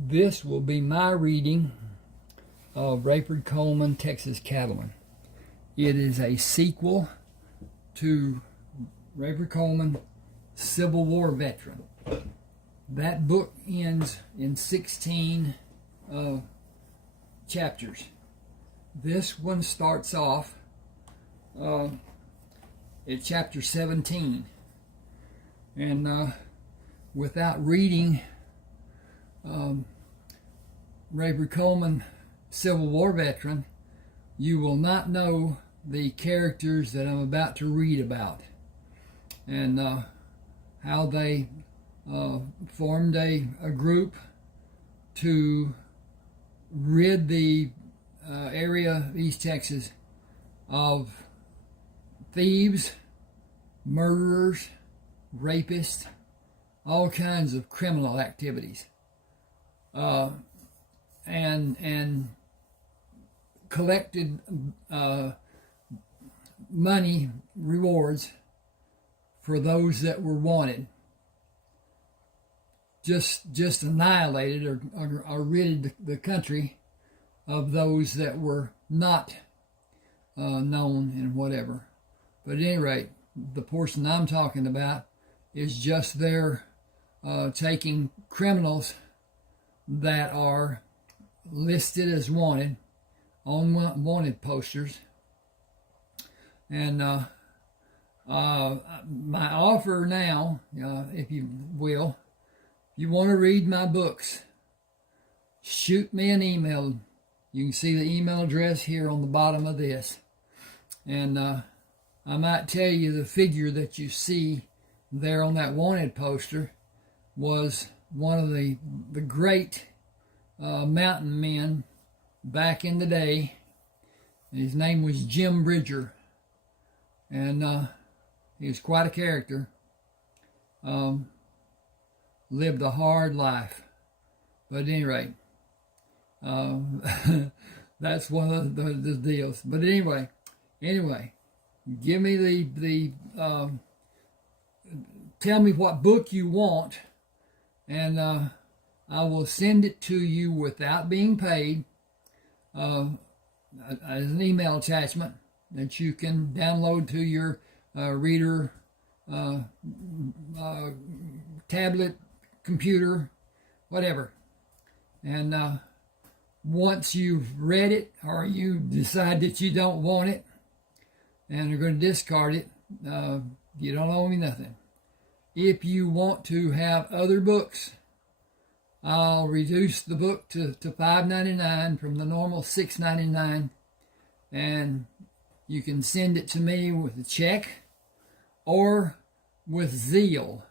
This will be my reading of Rayford Coleman, Texas Cattleman. It is a sequel to Rayford Coleman, Civil War veteran. That book ends in 16 chapters. This one starts off at chapter 17. And without reading Rayford Coleman, Civil War veteran, you will not know the characters that I'm about to read about, and how they formed a group to rid the area of East Texas of thieves, murderers, rapists, all kinds of criminal activities, and collected money rewards for those that were wanted. Just annihilated or rid the country of those that were not known and whatever. But at any rate, the portion I'm talking about is just their taking criminals that are listed as wanted on wanted posters. And my offer now, if you will, if you want to read my books, shoot me an email. You can see the email address here on the bottom of this. And I might tell you the figure that you see there on that wanted poster was one of the great mountain men back in the day. His name was Jim Bridger, and he was quite a character. Lived a hard life, but at any rate, that's one of the deals. But anyway, give me the tell me what book you want, and I will send it to you without being paid as an email attachment that you can download to your reader, tablet, computer, whatever. And once you've read it, or you decide that you don't want it and are going to discard it, you don't owe me nothing. If you want to have other books, I'll reduce the book to $5.99 from the normal $6.99, and you can send it to me with a check or with Zeal.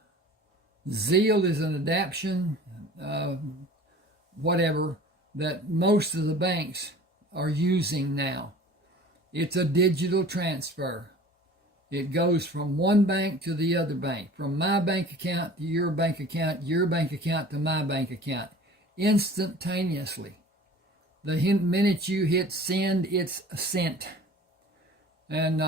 Zeal is an adaptation, whatever, that most of the banks are using now. It's a digital transfer. It goes from one bank to the other bank, from my bank account to your bank account to my bank account, instantaneously. The minute you hit send, it's sent. And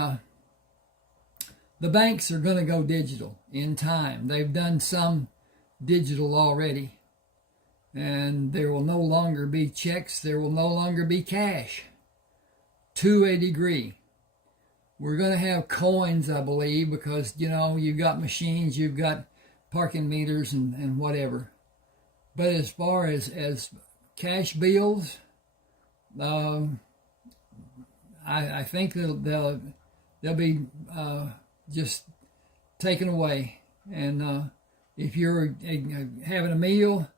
the banks are going to go digital in time. They've done some digital already. And there will no longer be checks. There will no longer be cash, to a degree. We're going to have coins, I believe, because, you've got machines, you've got parking meters and whatever. But as far as cash bills, I think they'll be just taken away. And if you're having a meal,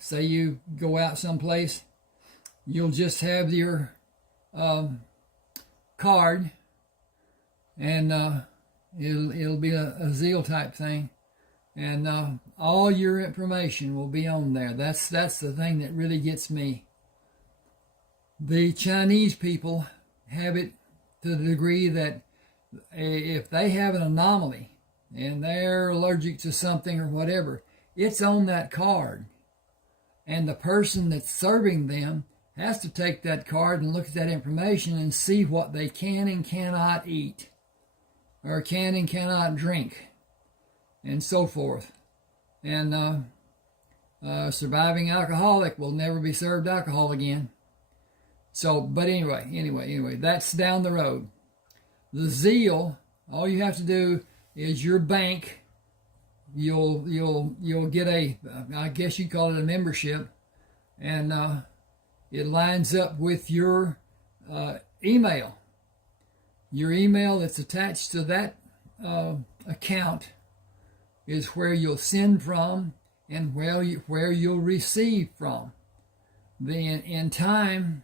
say you go out someplace, you'll just have your card, and it'll be a Zeal type thing, and all your information will be on there. That's the thing that really gets me. The Chinese people have it to the degree that if they have an anomaly and they're allergic to something or whatever, it's on that card, and the person that's serving them has to take that card and look at that information and see what they can and cannot eat, or can and cannot drink, and so forth. And surviving alcoholic will never be served alcohol again. So, but anyway, that's down the road. The zeal, all you have to do is your bank. You'll get a, I guess you call it a membership, and it lines up with your email. Your email that's attached to that account is where you'll send from and where you'll receive from. Then in time,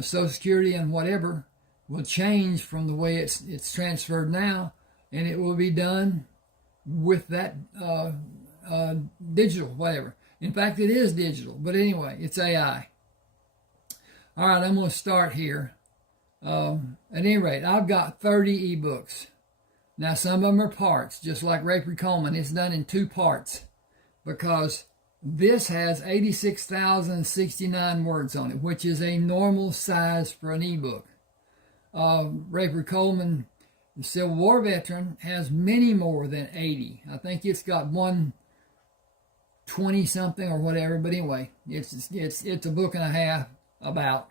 Social Security and whatever will change from the way it's transferred now, and it will be done with that digital, whatever. In fact, it is digital, but anyway, it's AI. All right, I'm going to start here. At any rate, I've got 30 eBooks. Now, some of them are parts, just like Rayford Coleman. It's done in 2 parts because this has 86,069 words on it, which is a normal size for an ebook. Rayford Coleman, the Civil War veteran, has many more than 80. I think it's got 120 something or whatever, but anyway, it's a book and a half about.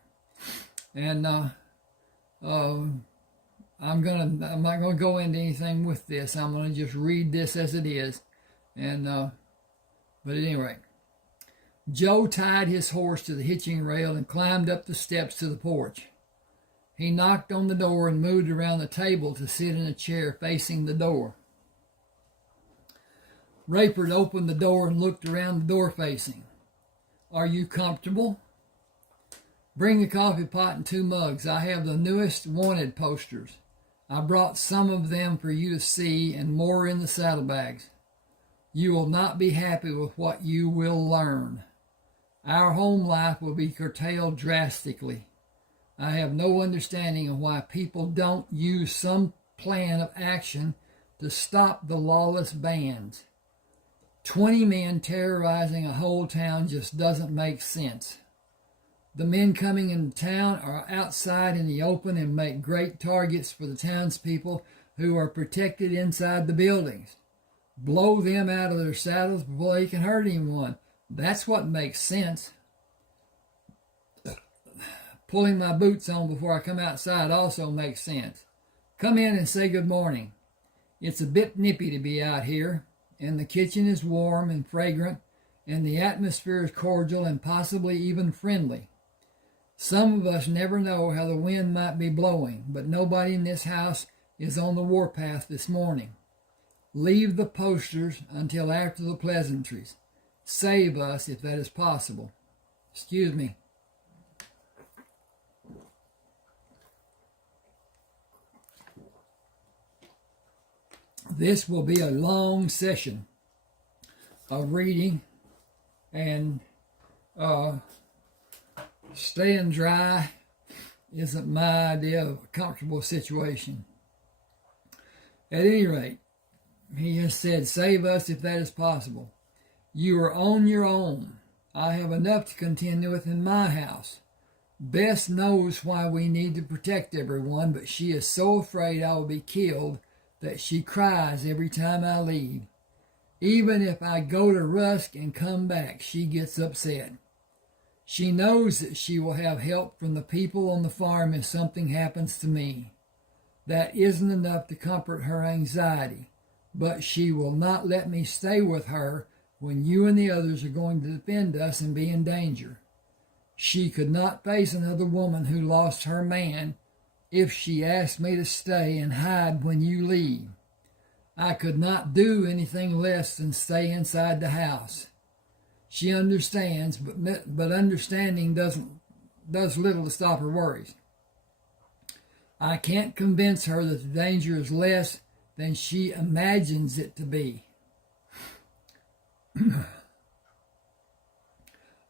And I'm not gonna go into anything with this. I'm gonna just read this as it is. And but at any rate, Joe tied his horse to the hitching rail and climbed up the steps to the porch. He knocked on the door and moved around the table to sit in a chair facing the door. Rayford opened the door and looked around the door facing. "Are you comfortable?" "Bring the coffee pot and 2 mugs. I have the newest wanted posters. I brought some of them for you to see and more in the saddlebags. You will not be happy with what you will learn. Our home life will be curtailed drastically. I have no understanding of why people don't use some plan of action to stop the lawless bands. 20 men terrorizing a whole town just doesn't make sense. The men coming into town are outside in the open and make great targets for the townspeople who are protected inside the buildings. Blow them out of their saddles before they can hurt anyone. That's what makes sense. Pulling my boots on before I come outside also makes sense. Come in and say good morning. It's a bit nippy to be out here, and the kitchen is warm and fragrant, and the atmosphere is cordial and possibly even friendly. Some of us never know how the wind might be blowing, but nobody in this house is on the warpath this morning. Leave the posters until after the pleasantries. Save us if that is possible." Excuse me. This will be a long session of reading, and staying dry isn't my idea of a comfortable situation. At any rate, he has said, "Save us if that is possible. You are on your own. I have enough to contend with in my house. Bess knows why we need to protect everyone, but she is so afraid I will be killed that she cries every time I leave. Even if I go to Rusk and come back, she gets upset. She knows that she will have help from the people on the farm if something happens to me. That isn't enough to comfort her anxiety, but she will not let me stay with her when you and the others are going to defend us and be in danger. She could not face another woman who lost her man if she asked me to stay and hide when you leave. I could not do anything less than stay inside the house. She understands, but understanding does little to stop her worries. I can't convince her that the danger is less than she imagines it to be.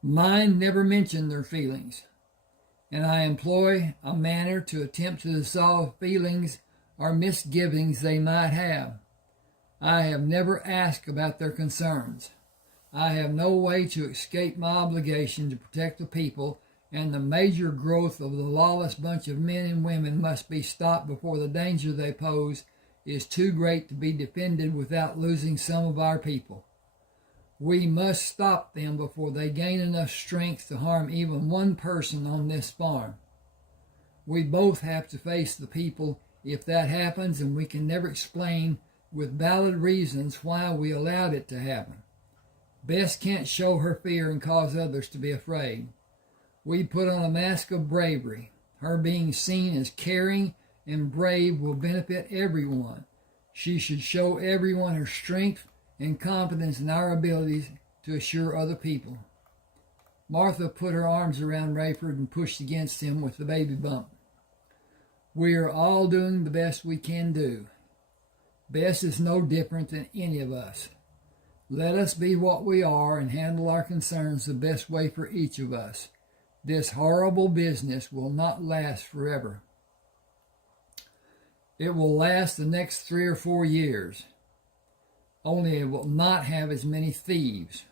Mine never mention their feelings, and I employ a manner to attempt to dissolve feelings or misgivings they might have. I have never asked about their concerns. I have no way to escape my obligation to protect the people, and the major growth of the lawless bunch of men and women must be stopped before the danger they pose is too great to be defended without losing some of our people. We must stop them before they gain enough strength to harm even one person on this farm. We both have to face the people if that happens, and we can never explain with valid reasons why we allowed it to happen. Bess can't show her fear and cause others to be afraid. We put on a mask of bravery. Her being seen as caring and brave will benefit everyone. She should show everyone her strength and confidence in our abilities to assure other people. Martha put her arms around Rayford and pushed against him with the baby bump. We are all doing the best we can do. Bess is no different than any of us. Let us be what we are and handle our concerns the best way for each of us. This horrible business will not last forever. It will last the next 3 or 4 years. Only it will not have as many thieves.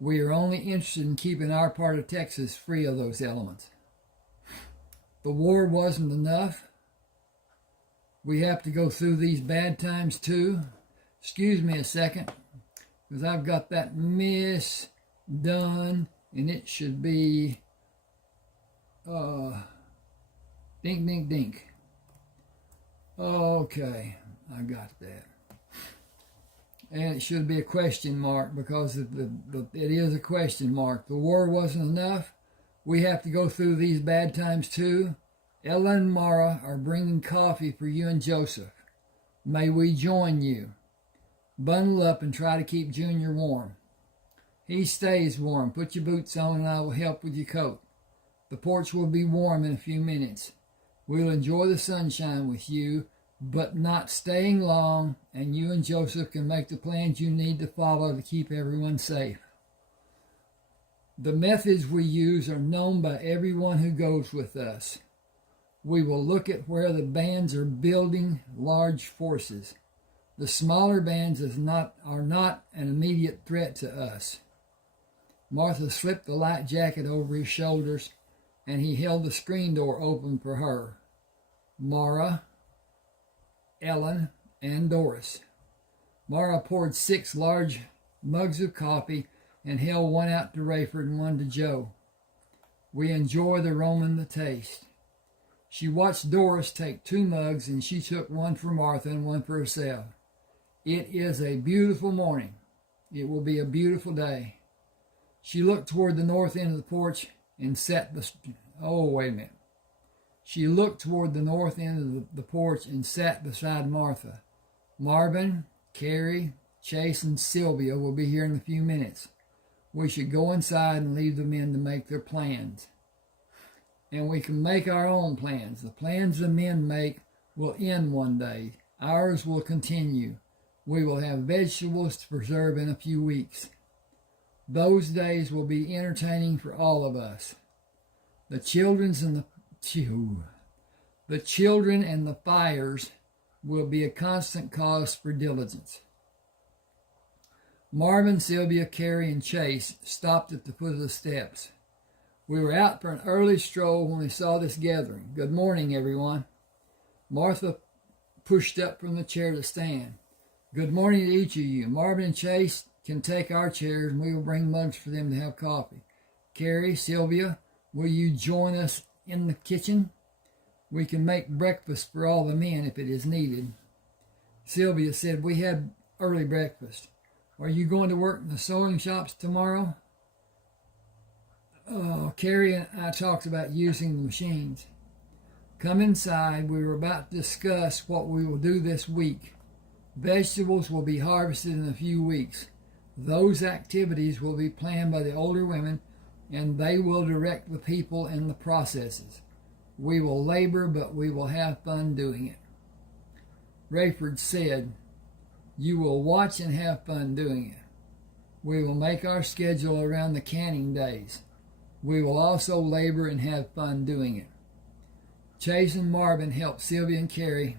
We are only interested in keeping our part of Texas free of those elements. The war wasn't enough. We have to go through these bad times too. Excuse me a second, because I've got that miss done, and it should be dink, dink, dink. Okay, I got that. And it should be a question mark because it is a question mark. The war wasn't enough. We have to go through these bad times too. Ella and Mara are bringing coffee for you and Joseph. May we join you? Bundle up and try to keep Junior warm. He stays warm. Put your boots on and I will help with your coat. The porch will be warm in a few minutes. We'll enjoy the sunshine with you, but not staying long, and you and Joseph can make the plans you need to follow to keep everyone safe. The methods we use are known by everyone who goes with us. We will look at where the bands are building large forces. The smaller bands are not an immediate threat to us. Martha slipped the light jacket over his shoulders, and he held the screen door open for her. Mara, Ellen, and Doris. Mara poured 6 large mugs of coffee and held one out to Rayford and one to Joe. We enjoy the aroma and the taste. She watched Doris take 2 mugs, and she took one for Martha and one for herself. It is a beautiful morning. It will be a beautiful day. She looked toward the north end of the porch and sat She looked toward the north end of the porch and sat beside Martha. Marvin, Carrie, Chase, and Sylvia will be here in a few minutes. We should go inside and leave the men to make their plans. And we can make our own plans. The plans the men make will end one day. Ours will continue. We will have vegetables to preserve in a few weeks. Those days will be entertaining for all of us. The children and the fires will be a constant cause for diligence. Marvin, Sylvia, Carrie, and Chase stopped at the foot of the steps. We were out for an early stroll when we saw this gathering. Good morning, everyone. Martha pushed up from the chair to stand. Good morning to each of you. Marvin and Chase can take our chairs, and we will bring mugs for them to have coffee. Carrie, Sylvia, will you join us in the kitchen? We can make breakfast for all the men if it is needed. Sylvia said, we had early breakfast. Are you going to work in the sewing shops tomorrow? Carrie and I talked about using the machines. Come inside. We were about to discuss what we will do this week. Vegetables will be harvested in a few weeks. Those activities will be planned by the older women, and they will direct the people in the processes. We will labor, but we will have fun doing it. Rayford said, you will watch and have fun doing it. We will make our schedule around the canning days. We will also labor and have fun doing it. Chase and Marvin helped Sylvia and Carrie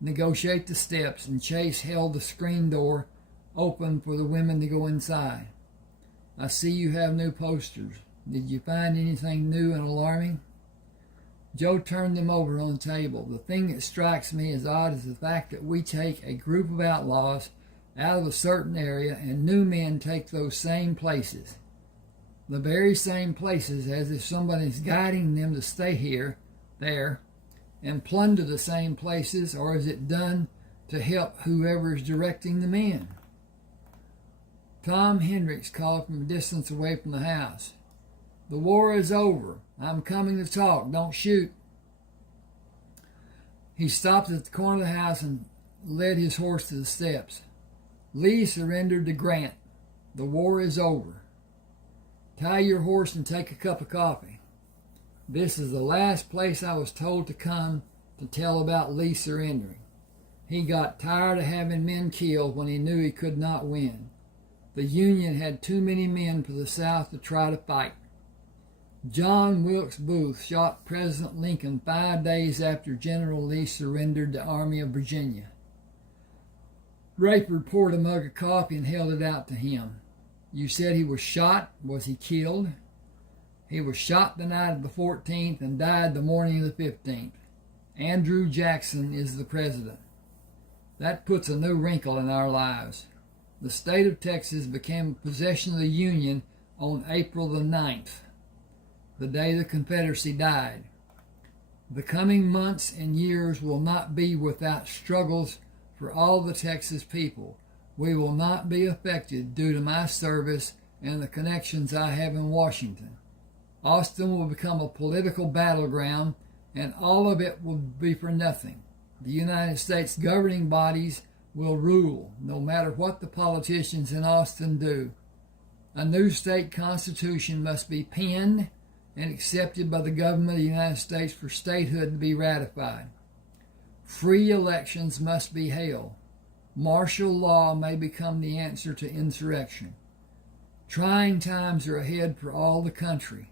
negotiate the steps, and Chase held the screen door open for the women to go inside. I see you have new posters. Did you find anything new and alarming? Joe turned them over on the table. The thing that strikes me as odd is the fact that we take a group of outlaws out of a certain area, and new men take those same places. The very same places, as if somebody's guiding them to stay there, and plunder the same places, or is it done to help whoever is directing the men? Tom Hendricks called from a distance away from the house. "The war is over. I'm coming to talk. Don't shoot." He stopped at the corner of the house and led his horse to the steps. "Lee surrendered to Grant. The war is over. Tie your horse and take a cup of coffee. This is the last place I was told to come to tell about Lee surrendering. He got tired of having men killed when he knew he could not win. The Union had too many men for the South to try to fight. John Wilkes Booth shot President Lincoln 5 days after General Lee surrendered the Army of Virginia." Rayford poured a mug of coffee and held it out to him. "You said he was shot. Was he killed?" "He was shot the night of the 14th and died the morning of the 15th. Andrew Jackson is the president. That puts a new wrinkle in our lives. The state of Texas became a possession of the Union on April the 9th, the day the Confederacy died. The coming months and years will not be without struggles for all the Texas people. We will not be affected due to my service and the connections I have in Washington. Austin will become a political battleground, and all of it will be for nothing. The United States governing bodies will rule, no matter what the politicians in Austin do. A new state constitution must be penned and accepted by the government of the United States for statehood to be ratified. Free elections must be held. Martial law may become the answer to insurrection. Trying times are ahead for all the country.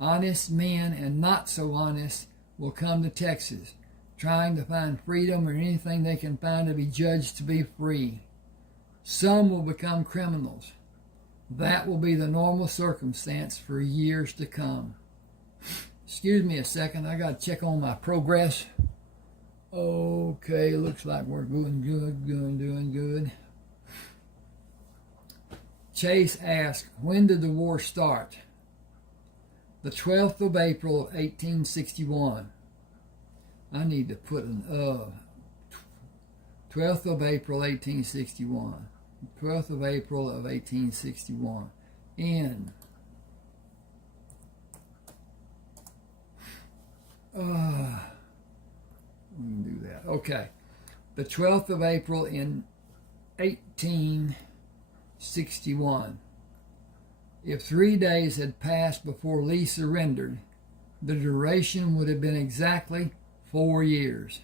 Honest men and not so honest will come to Texas, trying to find freedom or anything they can find to be judged to be free. Some will become criminals. That will be the normal circumstance for years to come." Excuse me a second, I got to check on my progress. Okay, looks like we're doing good. Chase asked, "When did the war start?" "The 12th of April of 1861. I need to put an 12th of April 1861. 12th of April of 1861. In we can do that. Okay. The 12th of April in 1861. If 3 days had passed before Lee surrendered, the duration would have been exactly 4 years.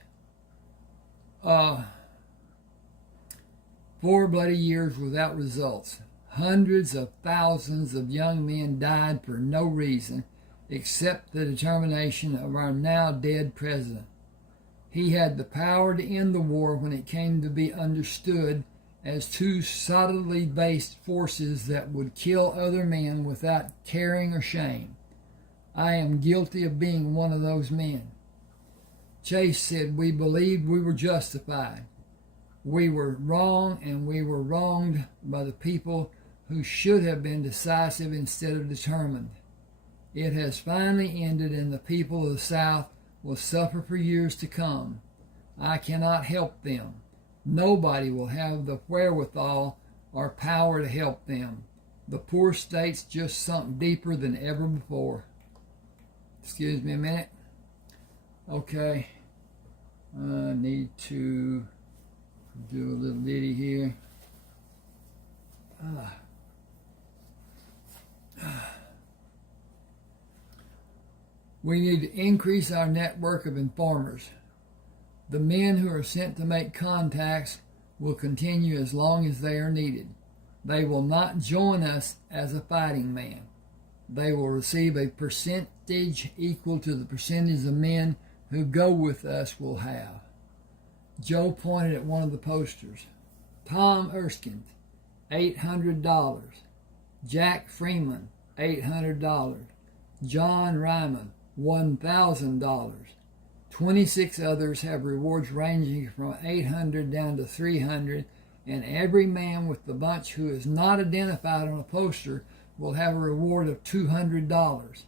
4 bloody years without results. Hundreds of thousands of young men died for no reason except the determination of our now dead president. He had the power to end the war when it came to be understood as two solidly based forces that would kill other men without caring or shame. I am guilty of being one of those men." Chase said, "We believed we were justified. We were wrong, and we were wronged by the people who should have been decisive instead of determined. It has finally ended, and the people of the South will suffer for years to come. I cannot help them. Nobody will have the wherewithal or power to help them. The poor state's just sunk deeper than ever before." Excuse me a minute. Okay. I need to do a little ditty here. We need to increase our network of informers. The men who are sent to make contacts will continue as long as they are needed. They will not join us as a fighting man. They will receive a percentage equal to the percentage of men who go with us will have. Joe pointed at one of the posters. Tom Erskine, $800. Jack Freeman, $800. John Ryman, $1,000. 26 others have rewards ranging from $800 down to $300, and every man with the bunch who is not identified on a poster will have a reward of $200.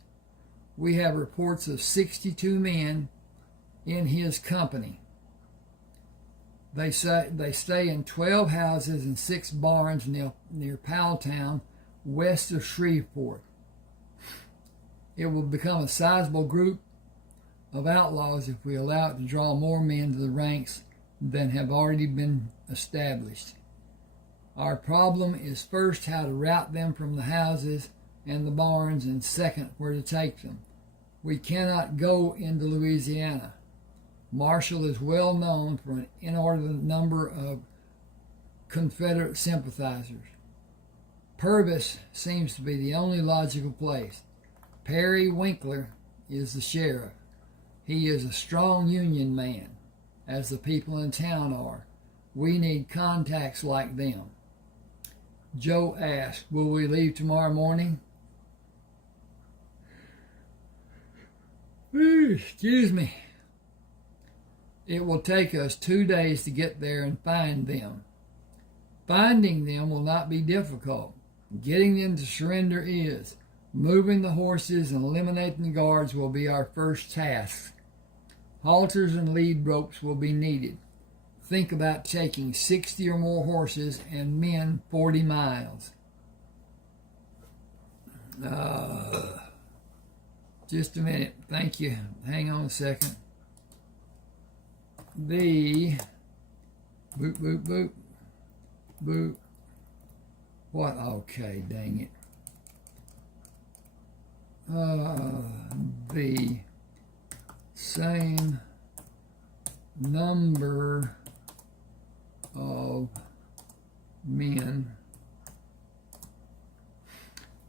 We have reports of 62 men in his company. They stay in 12 houses and 6 barns near Powelltown, west of Shreveport. It will become a sizable group of outlaws if we allow it to draw more men to the ranks than have already been established. Our problem is first how to route them from the houses and the barns, and second, where to take them. We cannot go into Louisiana. Marshall is well known for an inordinate number of Confederate sympathizers. Purvis seems to be the only logical place. Perry Winkler is the sheriff. He is a strong Union man, as the people in town are. We need contacts like them. Joe asked, will we leave tomorrow morning? Excuse me. It will take us 2 days to get there and find them. Finding them will not be difficult. Getting them to surrender is. Moving the horses and eliminating the guards will be our first task. Halters and lead ropes will be needed. Think about taking 60 or more horses and men 40 miles. Just a minute. Thank you. Hang on a second. Boop, boop, boop. Boop. What? Okay, dang it. The same number of men.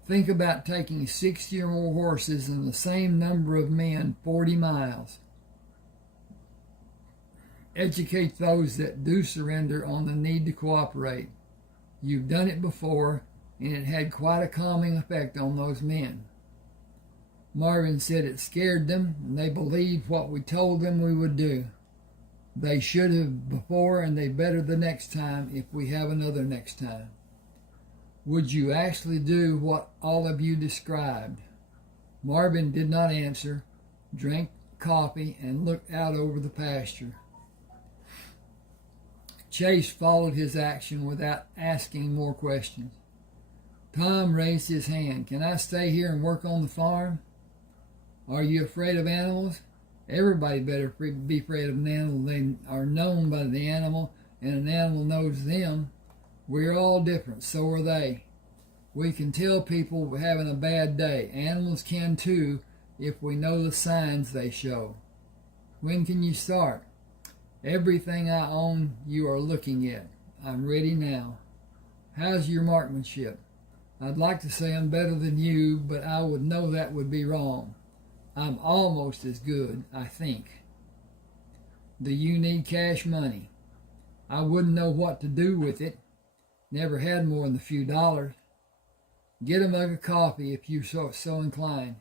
Think about taking 60 or more horses and the same number of men 40 miles. Educate those that do surrender on the need to cooperate. You've done it before, and it had quite a calming effect on those men. Marvin said it scared them, and they believed what we told them we would do. They should have before, and they better the next time if we have another next time. Would you actually do what all of you described? Marvin did not answer, drank coffee, and looked out over the pasture. Chase followed his action without asking more questions. Tom raised his hand. Can I stay here and work on the farm? Are you afraid of animals? Everybody better be afraid of an animal. They are known by the animal, and an animal knows them. We're all different, so are they. We can tell people we're having a bad day. Animals can too, if we know the signs they show. When can you start? Everything I own you are looking at. I'm ready now. How's your marksmanship? I'd like to say I'm better than you, but I would know that would be wrong. I'm almost as good, I think. Do you need cash money? I wouldn't know what to do with it. Never had more than a few dollars. Get a mug of coffee if you're so inclined.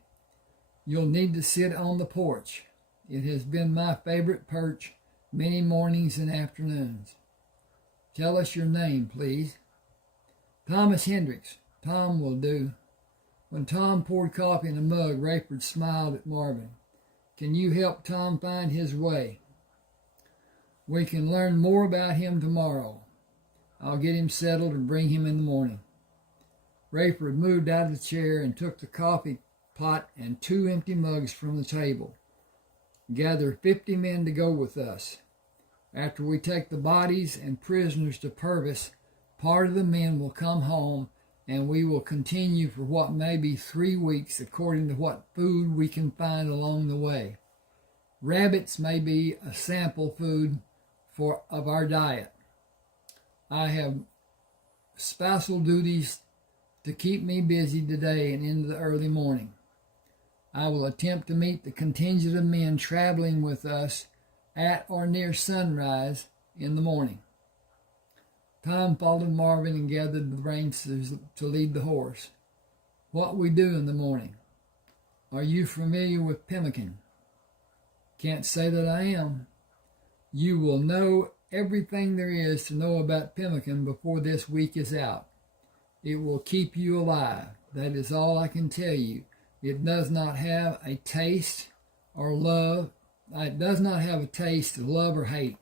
You'll need to sit on the porch. It has been my favorite perch many mornings and afternoons. Tell us your name, please. Thomas Hendricks. Tom will do. When Tom poured coffee in a mug, Rayford smiled at Marvin. Can you help Tom find his way? We can learn more about him tomorrow. I'll get him settled and bring him in the morning. Rayford moved out of the chair and took the coffee pot and 2 empty mugs from the table. Gather 50 men to go with us. After we take the bodies and prisoners to Purvis, part of the men will come home, and we will continue for what may be 3 weeks according to what food we can find along the way. Rabbits may be a sample food of our diet. I have spousal duties to keep me busy today and into the early morning. I will attempt to meet the contingent of men traveling with us at or near sunrise in the morning. Tom followed Marvin and gathered the reins to lead the horse. What we do in the morning? Are you familiar with pemmican? Can't say that I am. You will know everything there is to know about pemmican before this week is out. It will keep you alive. That is all I can tell you. It does not have a taste or love. It does not have a taste of love or hate.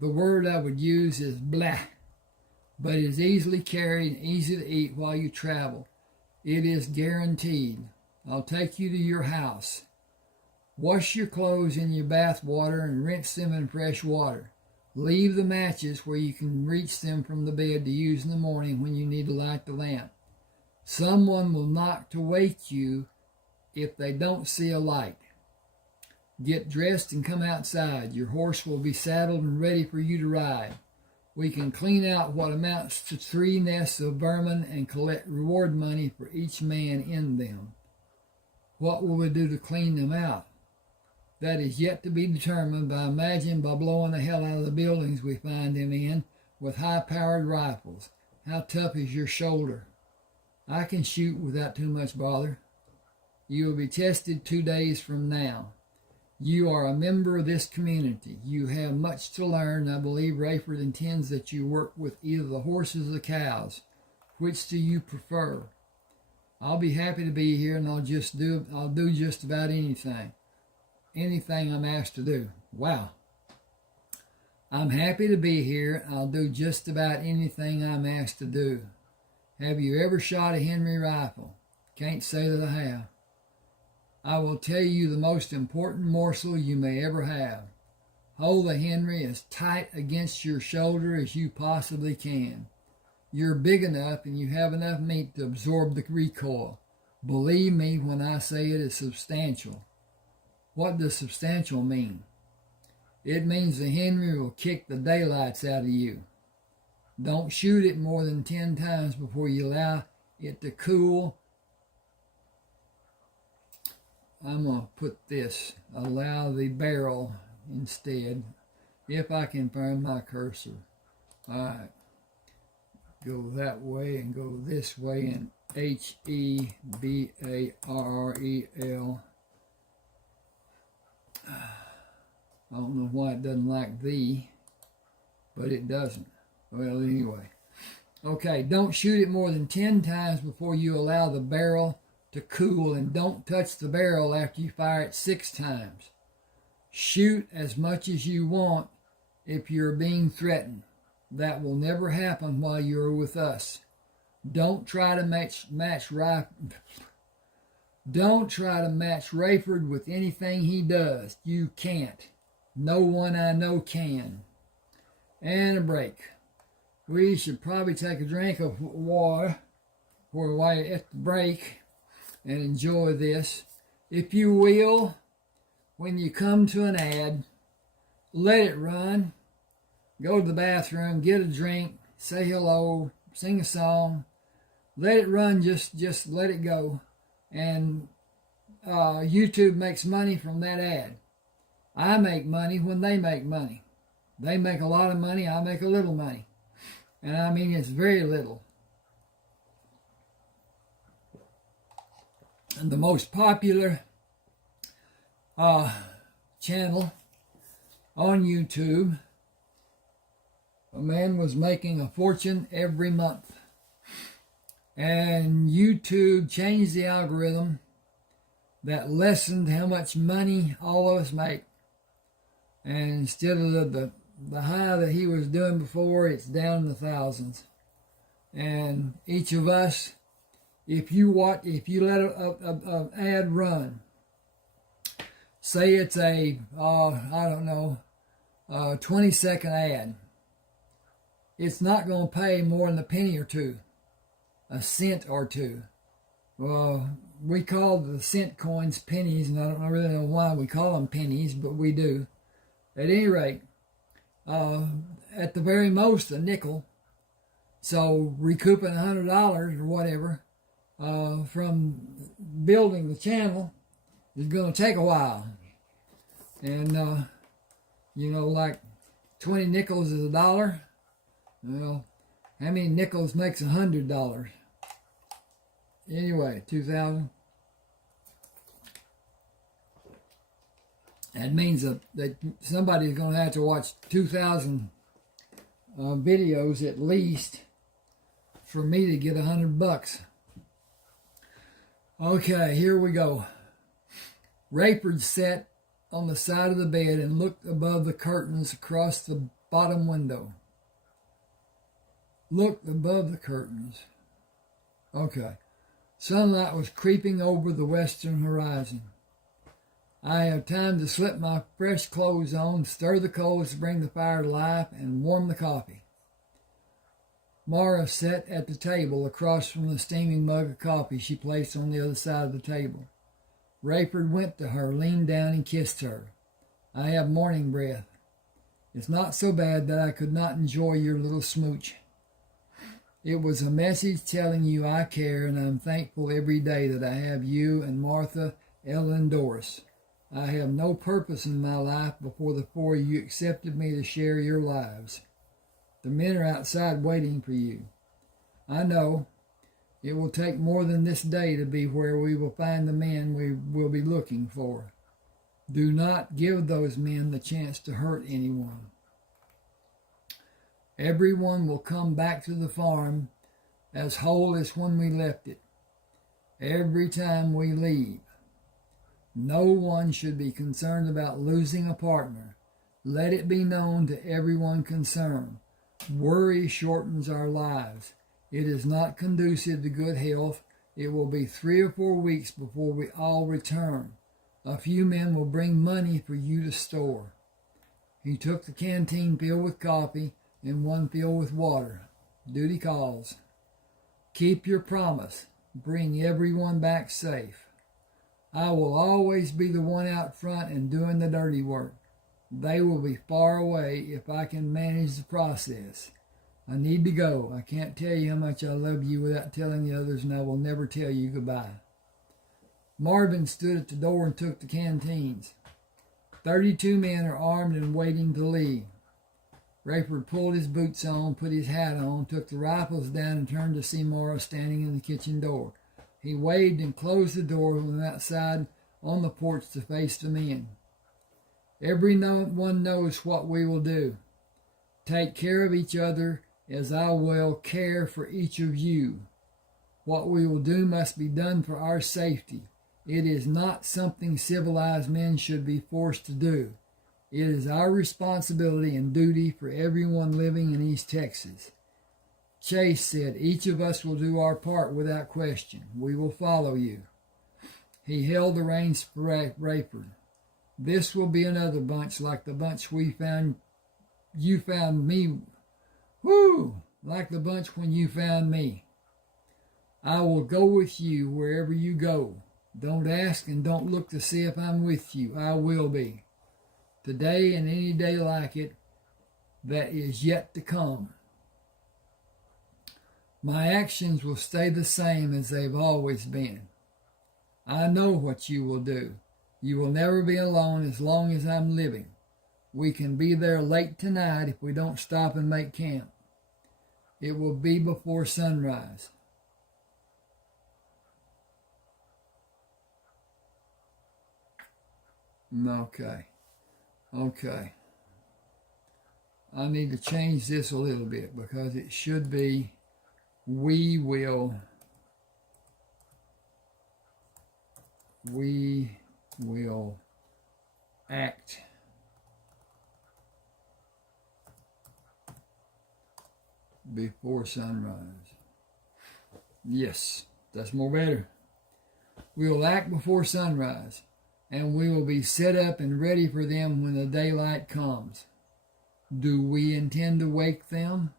The word I would use is blah, but it is easily carried and easy to eat while you travel. It is guaranteed. I'll take you to your house. Wash your clothes in your bath water and rinse them in fresh water. Leave the matches where you can reach them from the bed to use in the morning when you need to light the lamp. Someone will knock to wake you if they don't see a light. Get dressed and come outside. Your horse will be saddled and ready for you to ride. We can clean out what amounts to 3 nests of vermin and collect reward money for each man in them. What will we do to clean them out? That is yet to be determined, but I imagine by blowing the hell out of the buildings we find them in with high-powered rifles. How tough is your shoulder? I can shoot without too much bother. You will be tested 2 days from now. You are a member of this community. You have much to learn. I believe Rayford intends that you work with either the horses or the cows. Which do you prefer? I'll be happy to be here, and I'll do just about anything. Anything I'm asked to do. Wow. I'm happy to be here. I'll do just about anything I'm asked to do. Have you ever shot a Henry rifle? Can't say that I have. I will tell you the most important morsel you may ever have. Hold the Henry as tight against your shoulder as you possibly can. You're big enough and you have enough meat to absorb the recoil. Believe me when I say it is substantial. What does substantial mean? It means the Henry will kick the daylights out of you. Don't shoot it more than 10 times before you allow it to cool. I'm going to put this, allow the barrel instead, if I can find my cursor. All right. Go that way and go this way, and Hebarrel. I don't know why it doesn't like the, but it doesn't. Well, anyway. Okay, don't shoot it more than 10 times before you allow the barrel to cool, and don't touch the barrel after you fire it 6 times. Shoot as much as you want if you're being threatened. That will never happen while you're with us. Don't try to match Rayford with anything he does. You can't. No one I know can. And a break. We should probably take a drink of water while at the break and enjoy this. If you will, when you come to an ad, let it run. Go to the bathroom, get a drink, say hello, sing a song. Let it run, just let it go. And YouTube makes money from that ad. I make money when they make money. They make a lot of money, I make a little money. And I mean, it's very little. And the most popular channel on YouTube, a man was making a fortune every month. And YouTube changed the algorithm that lessened how much money all of us make. And instead of the high that he was doing before, it's down in the thousands. And each of us, if you let an ad run, say it's a 20-second ad, it's not going to pay more than a penny or two, a cent or two. Well, we call the cent coins pennies, and I don't really know why we call them pennies, but we do. At any rate, at the very most, a nickel. So recouping $100 or whatever from building the channel is going to take a while. And, like 20 nickels is $1. Well, how many nickels makes $100? Anyway, 2,000. That means that somebody's going to have to watch 2,000 videos at least for me to get $100. Okay, here we go. Rayford sat on the side of the bed and looked above the curtains across the bottom window. Looked above the curtains. Okay. Sunlight was creeping over the western horizon. I have time to slip my fresh clothes on, stir the coals to bring the fire to life, and warm the coffee. Mara sat at the table across from the steaming mug of coffee she placed on the other side of the table. Rayford went to her, leaned down, and kissed her. I have morning breath. It's not so bad that I could not enjoy your little smooch. It was a message telling you I care, and I'm thankful every day that I have you and Martha, Ella, and Doris. I have no purpose in my life before the four of you accepted me to share your lives. The men are outside waiting for you. I know it will take more than this day to be where we will find the men we will be looking for. Do not give those men the chance to hurt anyone. Everyone will come back to the farm as whole as when we left it. Every time we leave. No one should be concerned about losing a partner. Let it be known to everyone concerned. Worry shortens our lives. It is not conducive to good health. It will be 3 or 4 weeks before we all return. A few men will bring money for you to store. He took the canteen filled with coffee and one filled with water. Duty calls. Keep your promise. Bring everyone back safe. I will always be the one out front and doing the dirty work. They will be far away if I can manage the process. I need to go. I can't tell you how much I love you without telling the others, and I will never tell you goodbye. Marvin stood at the door and took the canteens. 32 men are armed and waiting to leave. Rayford pulled his boots on, put his hat on, took the rifles down, and turned to see Mara standing in the kitchen door. He waved and closed the door and went outside on the porch to face the men. Everyone knows what we will do. Take care of each other as I will care for each of you. What we will do must be done for our safety. It is not something civilized men should be forced to do. It is our responsibility and duty for everyone living in East Texas. Chase said, each of us will do our part without question. We will follow you. He held the reins for Rayford. This will be another bunch like the bunch you found me. Woo! Like the bunch when you found me. I will go with you wherever you go. Don't ask and don't look to see if I'm with you. I will be. Today and any day like it that is yet to come. My actions will stay the same as they've always been. I know what you will do. You will never be alone as long as I'm living. We can be there late tonight if we don't stop and make camp. It will be before sunrise. Okay. I need to change this a little bit because it should be we will act before sunrise. Yes, that's more better. We will act before sunrise, and we will be set up and ready for them when the daylight comes. Do we intend to wake them?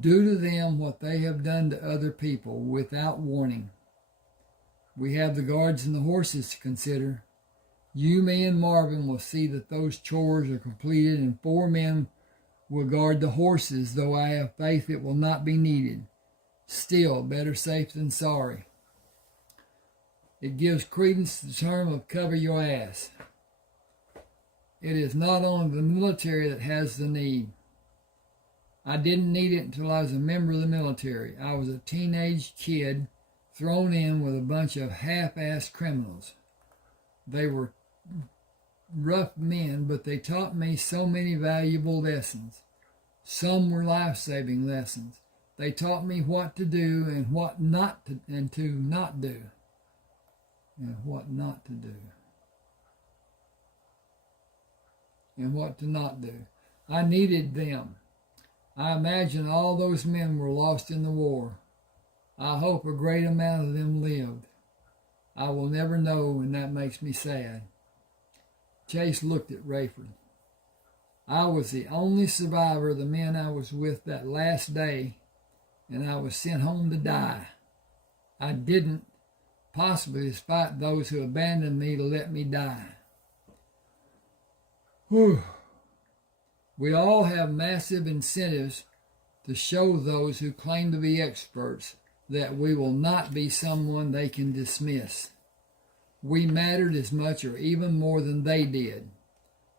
Do to them what they have done to other people without warning. We have the guards and the horses to consider. You, me, and Marvin will see that those chores are completed, and 4 men will guard the horses, though I have faith it will not be needed. Still, better safe than sorry. It gives credence to the term of cover your ass. It is not only the military that has the need. I didn't need it until I was a member of the military. I was a teenage kid thrown in with a bunch of half-assed criminals. They were rough men, but they taught me so many valuable lessons. Some were life-saving lessons. They taught me what to do and what not to, and to not do. And what not to do. And what to not do. I needed them. I imagine all those men were lost in the war. I hope a great amount of them lived. I will never know, and that makes me sad. Chase looked at Rayford. I was the only survivor of the men I was with that last day, and I was sent home to die. I didn't, possibly despite those who abandoned me to let me die. Whew. We all have massive incentives to show those who claim to be experts that we will not be someone they can dismiss. We mattered as much or even more than they did.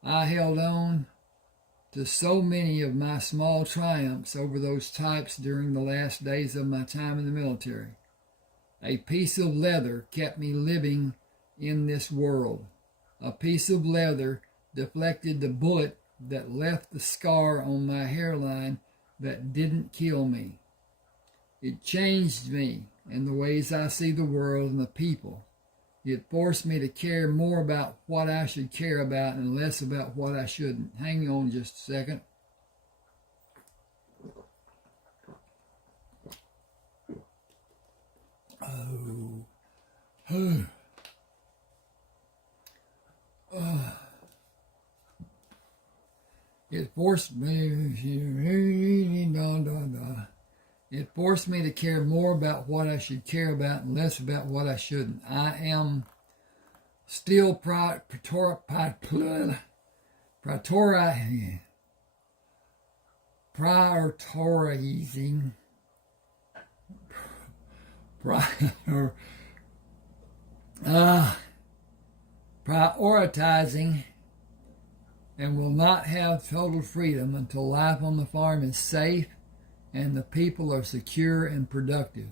I held on to so many of my small triumphs over those types during the last days of my time in the military. A piece of leather kept me living in this world. A piece of leather deflected the bullet that left the scar on my hairline that didn't kill me. It changed me and the ways I see the world and the people. It forced me to care more about what I should care about and less about what I shouldn't. Hang on just a second. It forced me. It forced me to care more about what I should care about and less about what I shouldn't. I am still prioritizing and will not have total freedom until life on the farm is safe and the people are secure and productive.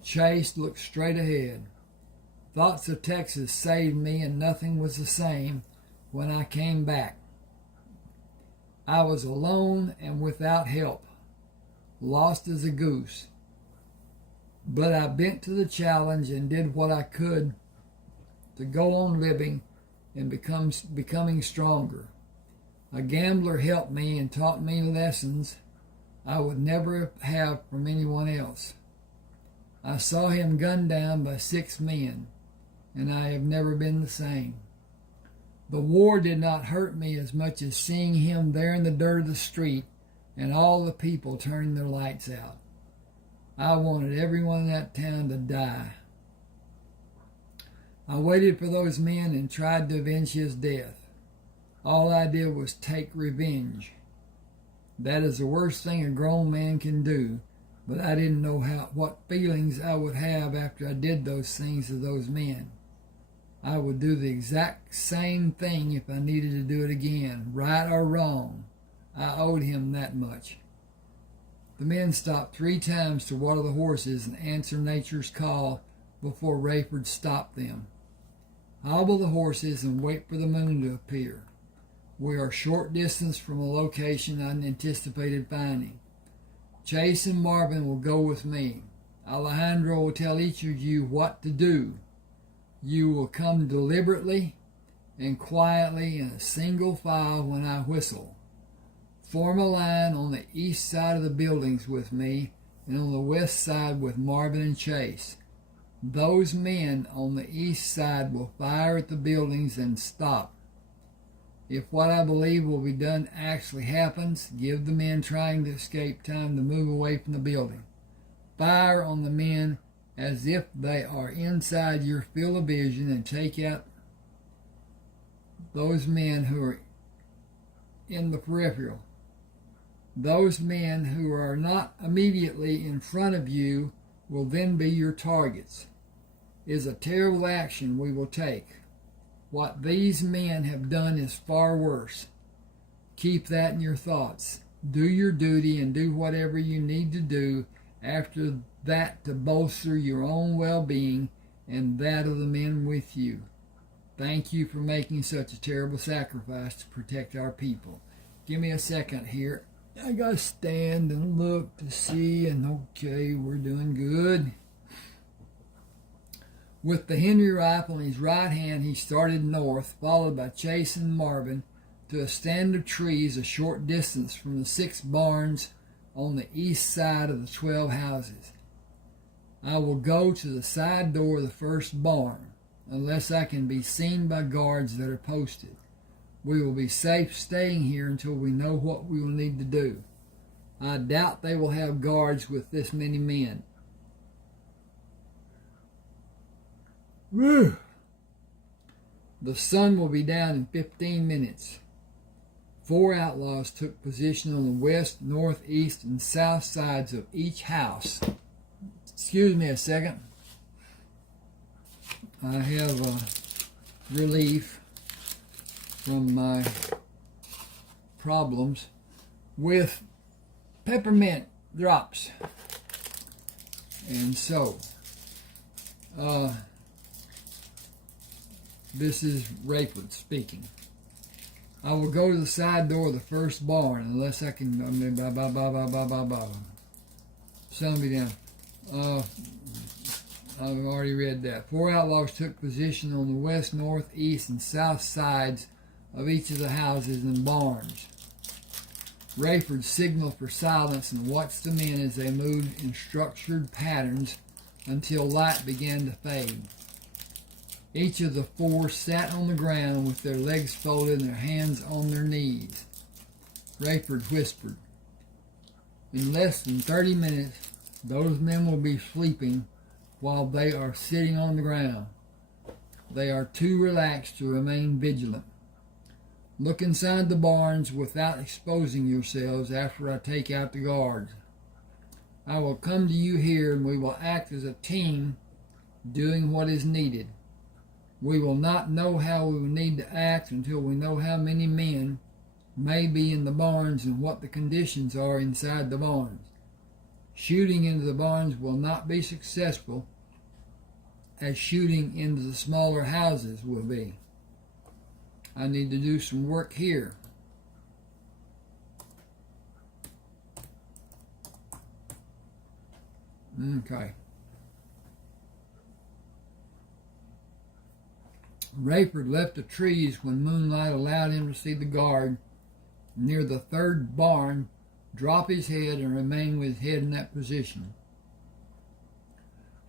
Chase looked straight ahead. Thoughts of Texas saved me, and nothing was the same when I came back. I was alone and without help, lost as a goose. But I bent to the challenge and did what I could to go on living and becoming stronger. A gambler helped me and taught me lessons I would never have from anyone else. I saw him gunned down by 6 men, and I have never been the same. The war did not hurt me as much as seeing him there in the dirt of the street and all the people turning their lights out. I wanted everyone in that town to die. I waited for those men and tried to avenge his death. All I did was take revenge. That is the worst thing a grown man can do, but I didn't know what feelings I would have after I did those things to those men. I would do the exact same thing if I needed to do it again, right or wrong. I owed him that much. The men stopped 3 times to water the horses and answer nature's call before Rayford stopped them. Hobble the horses and wait for the moon to appear. We are a short distance from a location I anticipated finding. Chase and Marvin will go with me. Alejandro will tell each of you what to do. You will come deliberately and quietly in a single file when I whistle. Form a line on the east side of the buildings with me and on the west side with Marvin and Chase. Those men on the east side will fire at the buildings and stop. If what I believe will be done actually happens, give the men trying to escape time to move away from the building. Fire on the men as if they are inside your field of vision and take out those men who are in the peripheral. Those men who are not immediately in front of you will then be your targets. It is a terrible action we will take. What these men have done is far worse. Keep that in your thoughts. Do your duty and do whatever you need to do after that to bolster your own well-being and that of the men with you. Thank you for making such a terrible sacrifice to protect our people. Give me a second here. I gotta stand and look to see, and okay, we're doing good. With the Henry rifle in his right hand, he started north, followed by Chase and Marvin, to a stand of trees a short distance from the 6 barns on the east side of the 12 houses. I will go to the side door of the first barn, unless I can be seen by guards that are posted. We will be safe staying here until we know what we will need to do. I doubt they will have guards with this many men. Whew. The sun will be down in 15 minutes. 4 outlaws took position on the west, north, east, and south sides of each house. Excuse me a second. I have relief from my problems with peppermint drops. And so, this is Rayford speaking. I will go to the side door of the first barn unless I can. Sun will be down. I've already read that. 4 outlaws took position on the west, north, east, and south sides of each of the houses and barns. Rayford signaled for silence and watched the men as they moved in structured patterns until light began to fade. Each of the 4 sat on the ground with their legs folded and their hands on their knees. Rayford whispered, "In less than 30 minutes, those men will be sleeping while they are sitting on the ground. They are too relaxed to remain vigilant. Look inside the barns without exposing yourselves after I take out the guards. I will come to you here and we will act as a team doing what is needed. We will not know how we will need to act until we know how many men may be in the barns and what the conditions are inside the barns. Shooting into the barns will not be successful as shooting into the smaller houses will be. I need to do some work here." Okay. Rayford left the trees when moonlight allowed him to see the guard near the 3rd barn drop his head and remain with his head in that position.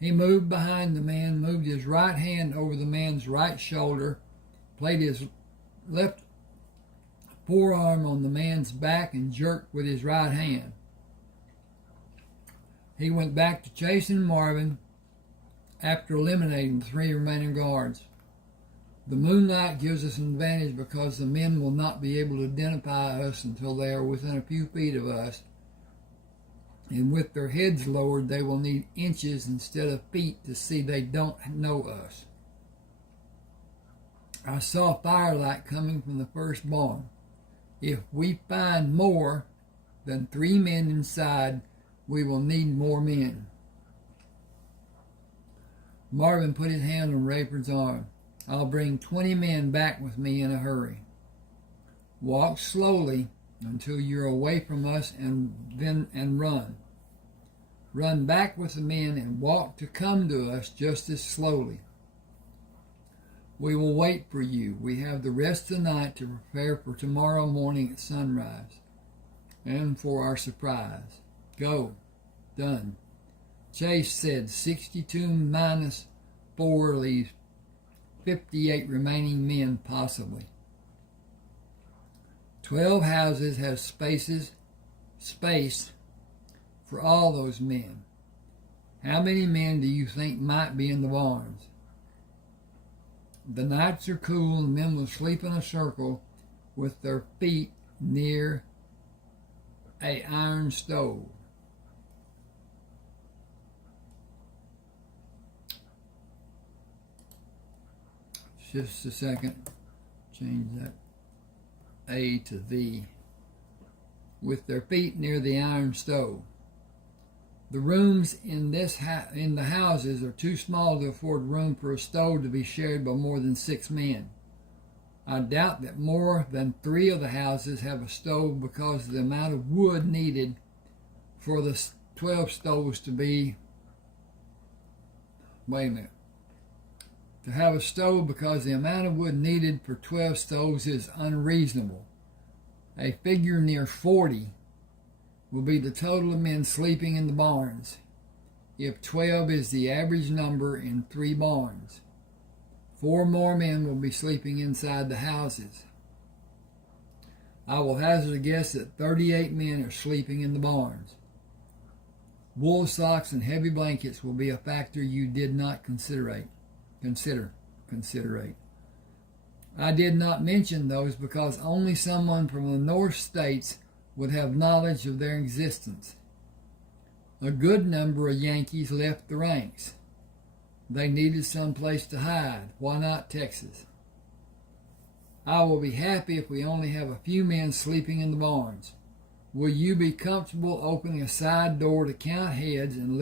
He moved behind the man, moved his right hand over the man's right shoulder, played his left forearm on the man's back, and jerked with his right hand. He went back to chasing Marvin after eliminating the 3 remaining guards. The moonlight gives us an advantage because the men will not be able to identify us until they are within a few feet of us. And with their heads lowered, they will need inches instead of feet to see they don't know us. I saw firelight coming from the first barn. If we find more than 3 men inside, we will need more men. Marvin put his hand on Rayford's arm. "I'll bring 20 men back with me in a hurry. Walk slowly until you're away from us and run. Run back with the men and walk to come to us just as slowly. We will wait for you. We have the rest of the night to prepare for tomorrow morning at sunrise and for our surprise. Go." Done. Chase said 62 minus 4 leaves 58 remaining men possibly. 12 houses have space for all those men. How many men do you think might be in the barns? The nights are cool and men will sleep in a circle with their feet near an iron stove. Just a second. Change that A to the. With their feet near the iron stove. The rooms in the houses are too small to afford room for a stove to be shared by more than 6 men. I doubt that more than 3 of the houses have a stove because of the amount of wood needed for the 12 stoves to be... Wait a minute. To have a stove because the amount of wood needed for 12 stoves is unreasonable. A figure near 40 will be the total of men sleeping in the barns, if 12 is the average number in 3 barns. 4 more men will be sleeping inside the houses. I will hazard a guess that 38 men are sleeping in the barns. Wool socks and heavy blankets will be a factor you did not consider. I did not mention those because only someone from the North States would have knowledge of their existence. A good number of Yankees left the ranks. They needed some place to hide. Why not Texas? I will be happy if we only have a few men sleeping in the barns. Will you be comfortable opening a side door to count heads and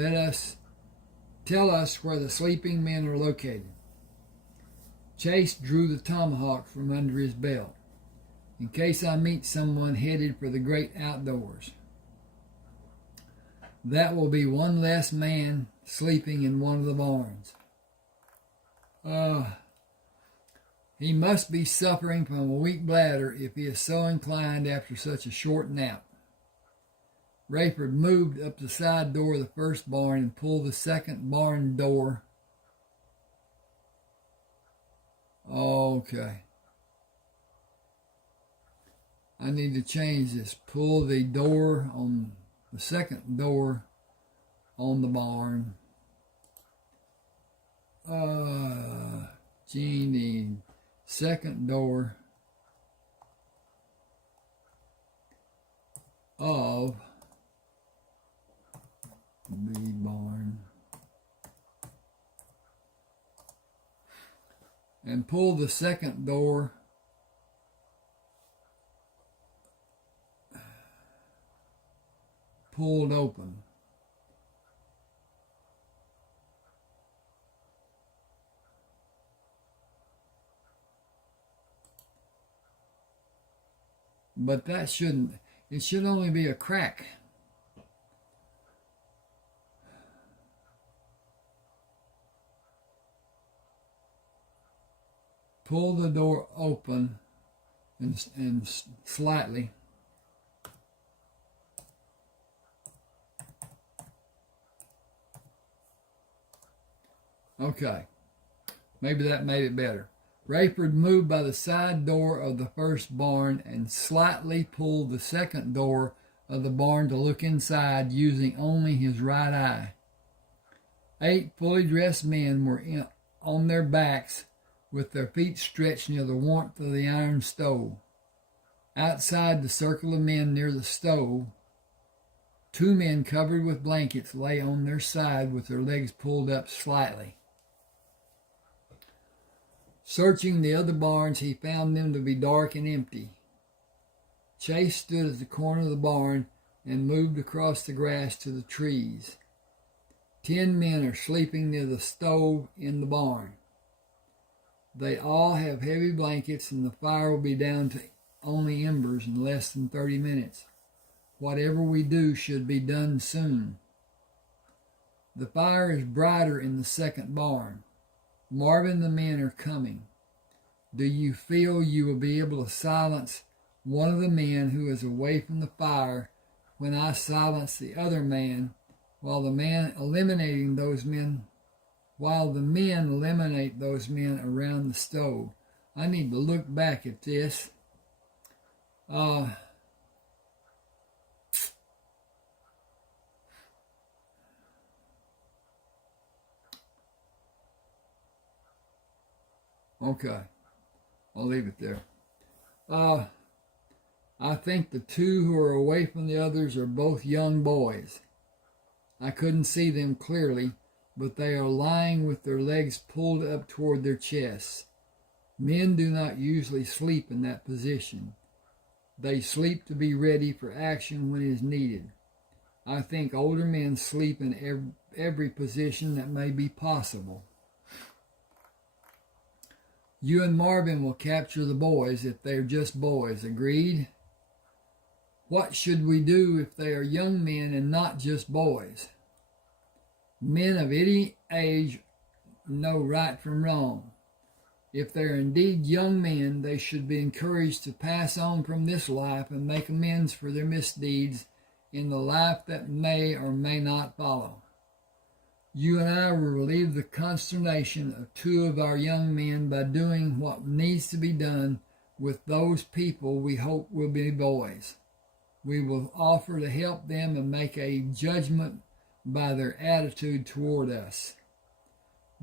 tell us where the sleeping men are located? Chase drew the tomahawk from under his belt, in case I meet someone headed for the great outdoors. That will be 1 less man sleeping in one of the barns. He must be suffering from a weak bladder if he is so inclined after such a short nap. Rayford moved up the side door of the first barn and pulled the second barn door. Okay. I need to change this. Pull the door on the second door on the barn. Genie, second door of the barn. And pull the second door pulled open. But that shouldn't, it should only be a crack. Pull the door open and slightly. Okay, maybe that made it better. Rayford moved by the side door of the first barn and slightly pulled the second door of the barn to look inside using only his right eye. 8 fully dressed men were on their backs with their feet stretched near the warmth of the iron stove. Outside the circle of men near the stove, 2 men covered with blankets lay on their side with their legs pulled up slightly. Searching the other barns, he found them to be dark and empty. Chase stood at the corner of the barn and moved across the grass to the trees. 10 men are sleeping near the stove in the barn. They all have heavy blankets and the fire will be down to only embers in less than 30 minutes. Whatever we do should be done soon. The fire is brighter in the second barn. Marvin, the men are coming. Do you feel you will be able to silence one of the men who is away from the fire when I silence the other man while the men eliminate those men around the stove? I need to look back at this. Okay, I'll leave it there. I think the 2 who are away from the others are both young boys. I couldn't see them clearly, but they are lying with their legs pulled up toward their chests. Men do not usually sleep in that position. They sleep to be ready for action when it is needed. I think older men sleep in every position that may be possible. You and Marvin will capture the boys if they're just boys. Agreed? What should we do if they are young men and not just boys? Men of any age know right from wrong. If they're indeed young men, they should be encouraged to pass on from this life and make amends for their misdeeds in the life that may or may not follow. You and I will relieve the consternation of two of our young men by doing what needs to be done with those people we hope will be boys. We will offer to help them and make a judgment by their attitude toward us.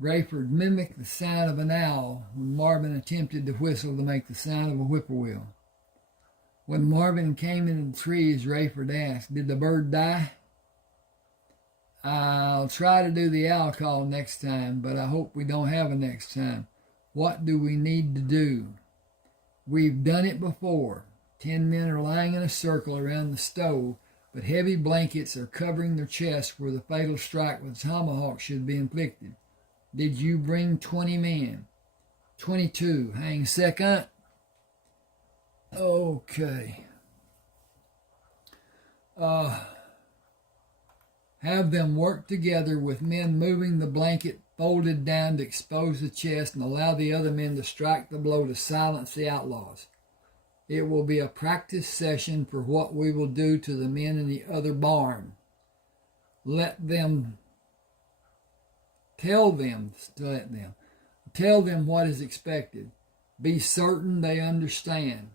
Rayford mimicked the sound of an owl when Marvin attempted to whistle to make the sound of a whippoorwill. When Marvin came into the trees, Rayford asked, "Did the bird die?" "I'll try to do the owl call next time, but I hope we don't have a next time. What do we need to do?" "We've done it before. 10 men are lying in a circle around the stove, but heavy blankets are covering their chests where the fatal strike with a tomahawk should be inflicted. Did you bring 20 men?" 22. "Hang second." Okay. Have them work together with men moving the blanket folded down to expose the chest and allow the other men to strike the blow to silence the outlaws. It will be a practice session for what we will do to the men in the other barn. Tell them what is expected. Be certain they understand.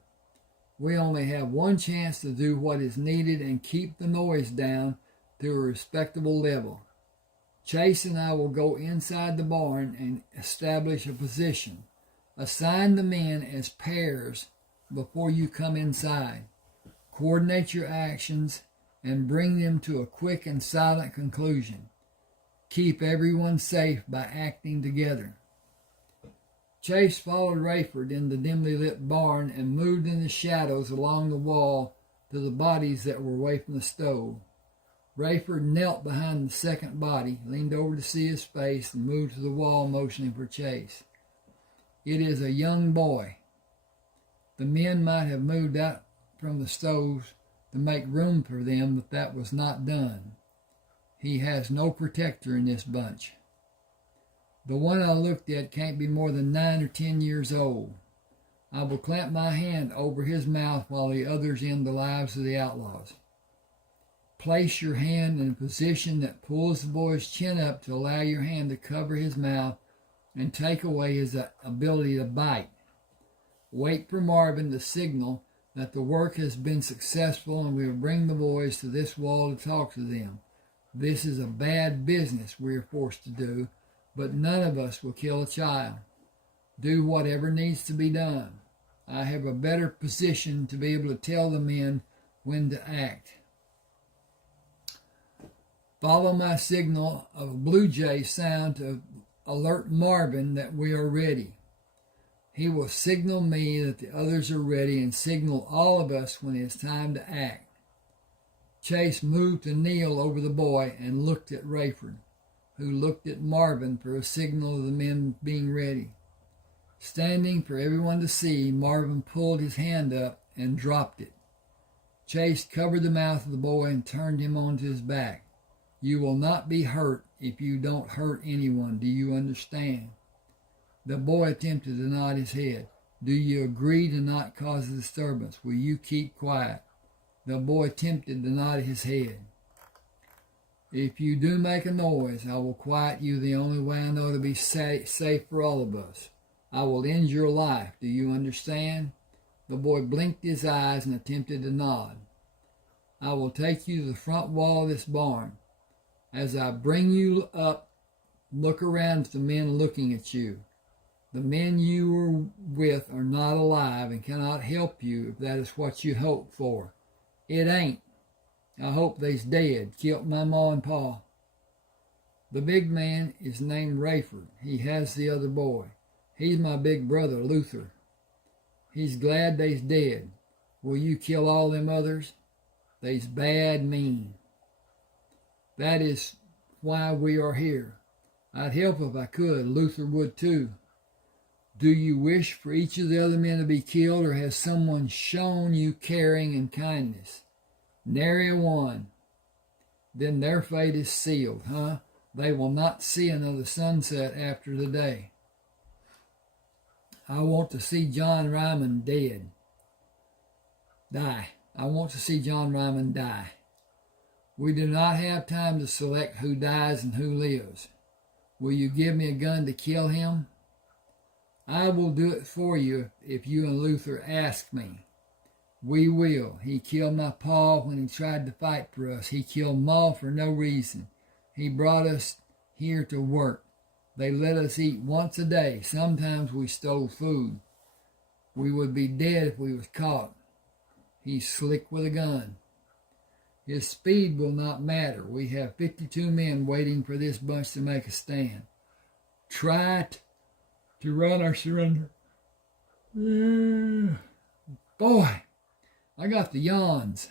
We only have one chance to do what is needed and keep the noise down to a respectable level. Chase and I will go inside the barn and establish a position. Assign the men as pairs before you come inside. Coordinate your actions and bring them to a quick and silent conclusion. Keep everyone safe by acting together. Chase followed Rayford in the dimly lit barn and moved in the shadows along the wall to the bodies that were away from the stove. Rayford knelt behind the second body, leaned over to see his face, and moved to the wall, motioning for Chase. "It is a young boy. The men might have moved out from the stoves to make room for them, but that was not done. He has no protector in this bunch. The one I looked at can't be more than 9 or 10 years old. I will clamp my hand over his mouth while the others end the lives of the outlaws. Place your hand in a position that pulls the boy's chin up to allow your hand to cover his mouth and take away his ability to bite. Wait for Marvin to signal that the work has been successful and we will bring the boys to this wall to talk to them. This is a bad business we are forced to do, but none of us will kill a child. Do whatever needs to be done. I have a better position to be able to tell the men when to act. Follow my signal of a blue jay sound to alert Marvin that we are ready. He will signal me that the others are ready and signal all of us when it's time to act." Chase moved to kneel over the boy and looked at Rayford, who looked at Marvin for a signal of the men being ready. Standing for everyone to see, Marvin pulled his hand up and dropped it. Chase covered the mouth of the boy and turned him onto his back. "You will not be hurt if you don't hurt anyone. Do you understand?" The boy attempted to nod his head. "Do you agree to not cause a disturbance? Will you keep quiet?" The boy attempted to nod his head. "If you do make a noise, I will quiet you the only way I know to be safe for all of us. I will end your life. Do you understand?" The boy blinked his eyes and attempted to nod. "I will take you to the front wall of this barn. As I bring you up, look around at the men looking at you. The men you were with are not alive and cannot help you if that is what you hope for. It ain't. I hope they's dead, killed my ma and pa. The big man is named Rayford. He has the other boy. He's my big brother, Luther. He's glad they's dead. Will you kill all them others? They's bad mean." That is why we are here. I'd help if I could. Luther would too. Do you wish for each of the other men to be killed, or has someone shown you caring and kindness? Nary a one. Then their fate is sealed, huh? They will not see another sunset after today. I want to see John Ryman die. I want to see John Ryman die. We do not have time to select who dies and who lives. Will you give me a gun to kill him? I will do it for you if you and Luther ask me. We will. He killed my pa when he tried to fight for us. He killed Ma for no reason. He brought us here to work. They let us eat once a day. Sometimes we stole food. We would be dead if we was caught. He's slick with a gun. His speed will not matter. We have 52 men waiting for this bunch to make a stand. Try to run or surrender. Boy, I got the yawns.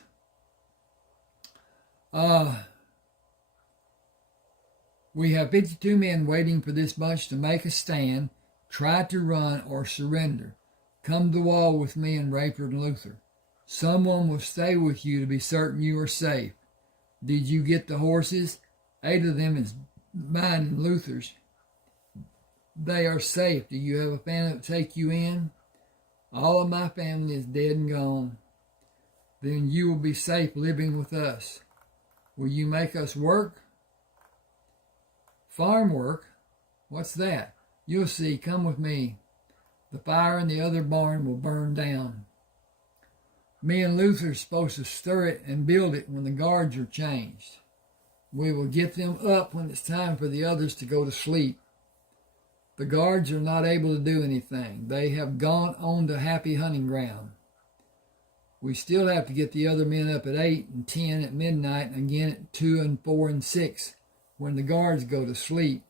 We have 52 men waiting for this bunch to make a stand. Try to run or surrender. Come to the wall with me and Rayford and Luther. Someone will stay with you to be certain you are safe. Did you get the horses? 8 of them is mine and Luther's. They are safe. Do you have a family that will take you in? All of my family is dead and gone. Then you will be safe living with us. Will you make us work? Farm work? What's that? You'll see. Come with me. The fire in the other barn will burn down. Me and Luther are supposed to stir it and build it when the guards are changed. We will get them up when it's time for the others to go to sleep. The guards are not able to do anything. They have gone on to happy hunting ground. We still have to get the other men up at 8 and 10 at midnight, and again at 2 and 4 and 6 when the guards go to sleep.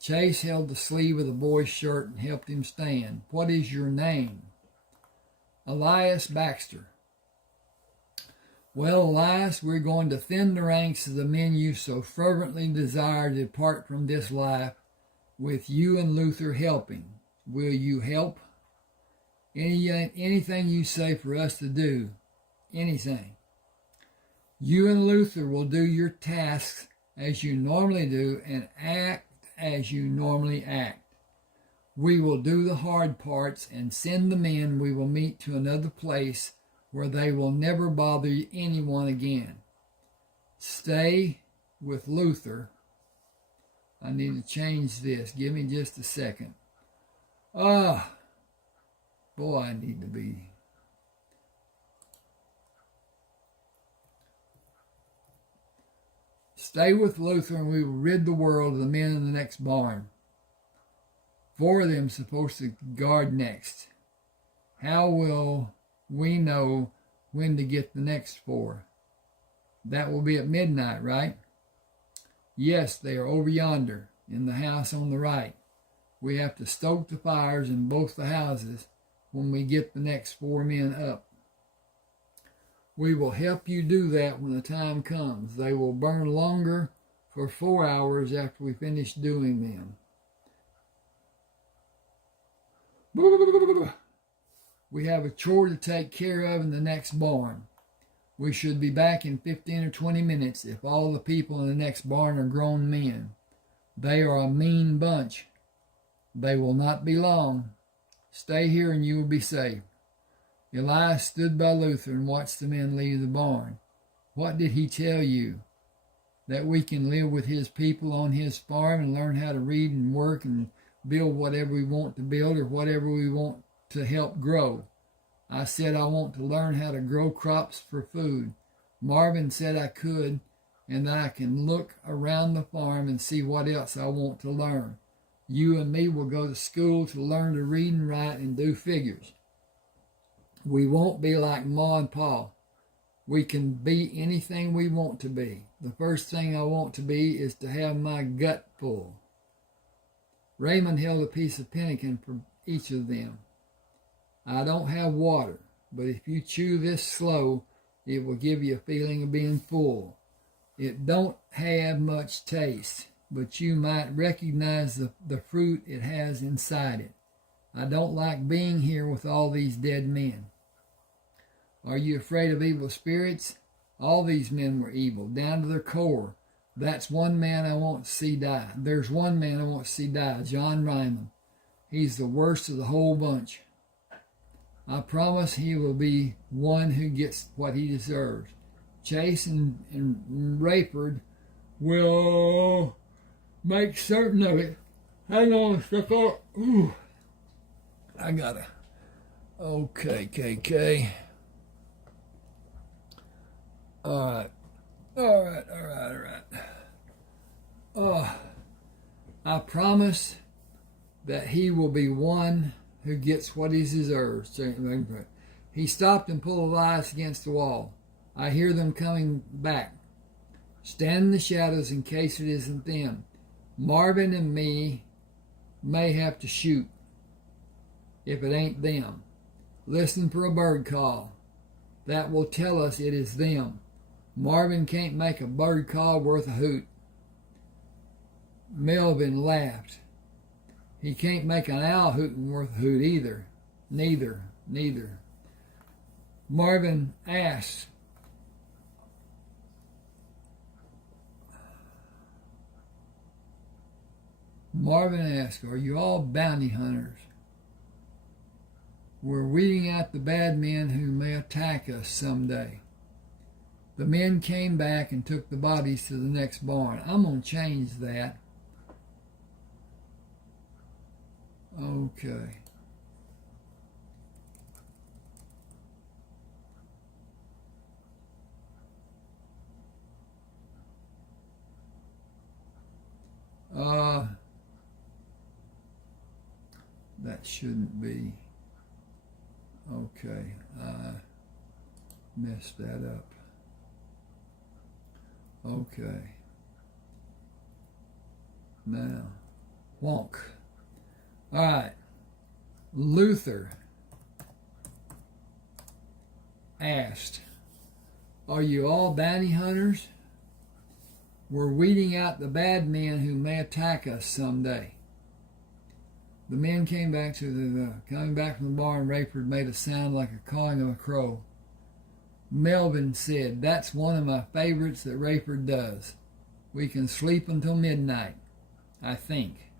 Chase held the sleeve of the boy's shirt and helped him stand. What is your name? Elias Baxter. Well, Elias, we're going to thin the ranks of the men you so fervently desire to depart from this life, with you and Luther helping. Will you help? Anything you say for us to do. Anything. You and Luther will do your tasks as you normally do and act as you normally act. We will do the hard parts and send the men we will meet to another place where they will never bother anyone again. Stay with Luther. I need to change this. Give me just a second. Boy, I need to be. Stay with Luther and we will rid the world of the men in the next barn. 4 of them supposed to guard next. How will we know when to get the next 4? That will be at midnight, right? Yes, they are over yonder, in the house on the right. We have to stoke the fires in both the houses when we get the next 4 men up. We will help you do that when the time comes. They will burn longer for 4 hours after we finish doing them. We have a chore to take care of in the next barn. We should be back in 15 or 20 minutes if all the people in the next barn are grown men. They are a mean bunch. They will not be long. Stay here and you will be safe. Elias stood by Luther and watched the men leave the barn. What did he tell you? That we can live with his people on his farm and learn how to read and work and build whatever we want to build or whatever we want to help grow. I said I want to learn how to grow crops for food. Marvin said I could, and that I can look around the farm and see what else I want to learn. You and me will go to school to learn to read and write and do figures. We won't be like Ma and Pa. We can be anything we want to be. The first thing I want to be is to have my gut full. Raymond held a piece of pemmican for each of them. I don't have water, but if you chew this slow, it will give you a feeling of being full. It don't have much taste, but you might recognize the fruit it has inside it. I don't like being here with all these dead men. Are you afraid of evil spirits? All these men were evil, down to their core. That's one man I want to see die. There's one man I want to see die, John Ryman. He's the worst of the whole bunch. I promise he will be one who gets what he deserves. Chase and Rayford will make certain of it. Hang on a second. Ooh. I gotta. Okay, KK. All right. I promise that he will be one who gets what he deserves. He stopped and pulled his eyes against the wall. I hear them coming back. Stand in the shadows in case it isn't them. Marvin and me may have to shoot if it ain't them. Listen for a bird call. That will tell us it is them. Marvin can't make a bird call worth a hoot. Melvin laughed. He can't make an owl hootin' worth a hoot either. Neither. Marvin asked. Are you all bounty hunters? We're weeding out the bad men who may attack us someday. The men came back and took the bodies to the next barn. I'm going to change that. Okay. That shouldn't be. Okay. Messed that up. Okay. Now, wonk. All right. Luther asked, are you all bounty hunters? We're weeding out the bad men who may attack us someday. The men came back coming back from the barn. Rayford made a sound like a cawing of a crow. Melvin said, that's one of my favorites that Rayford does. We can sleep until midnight, I think.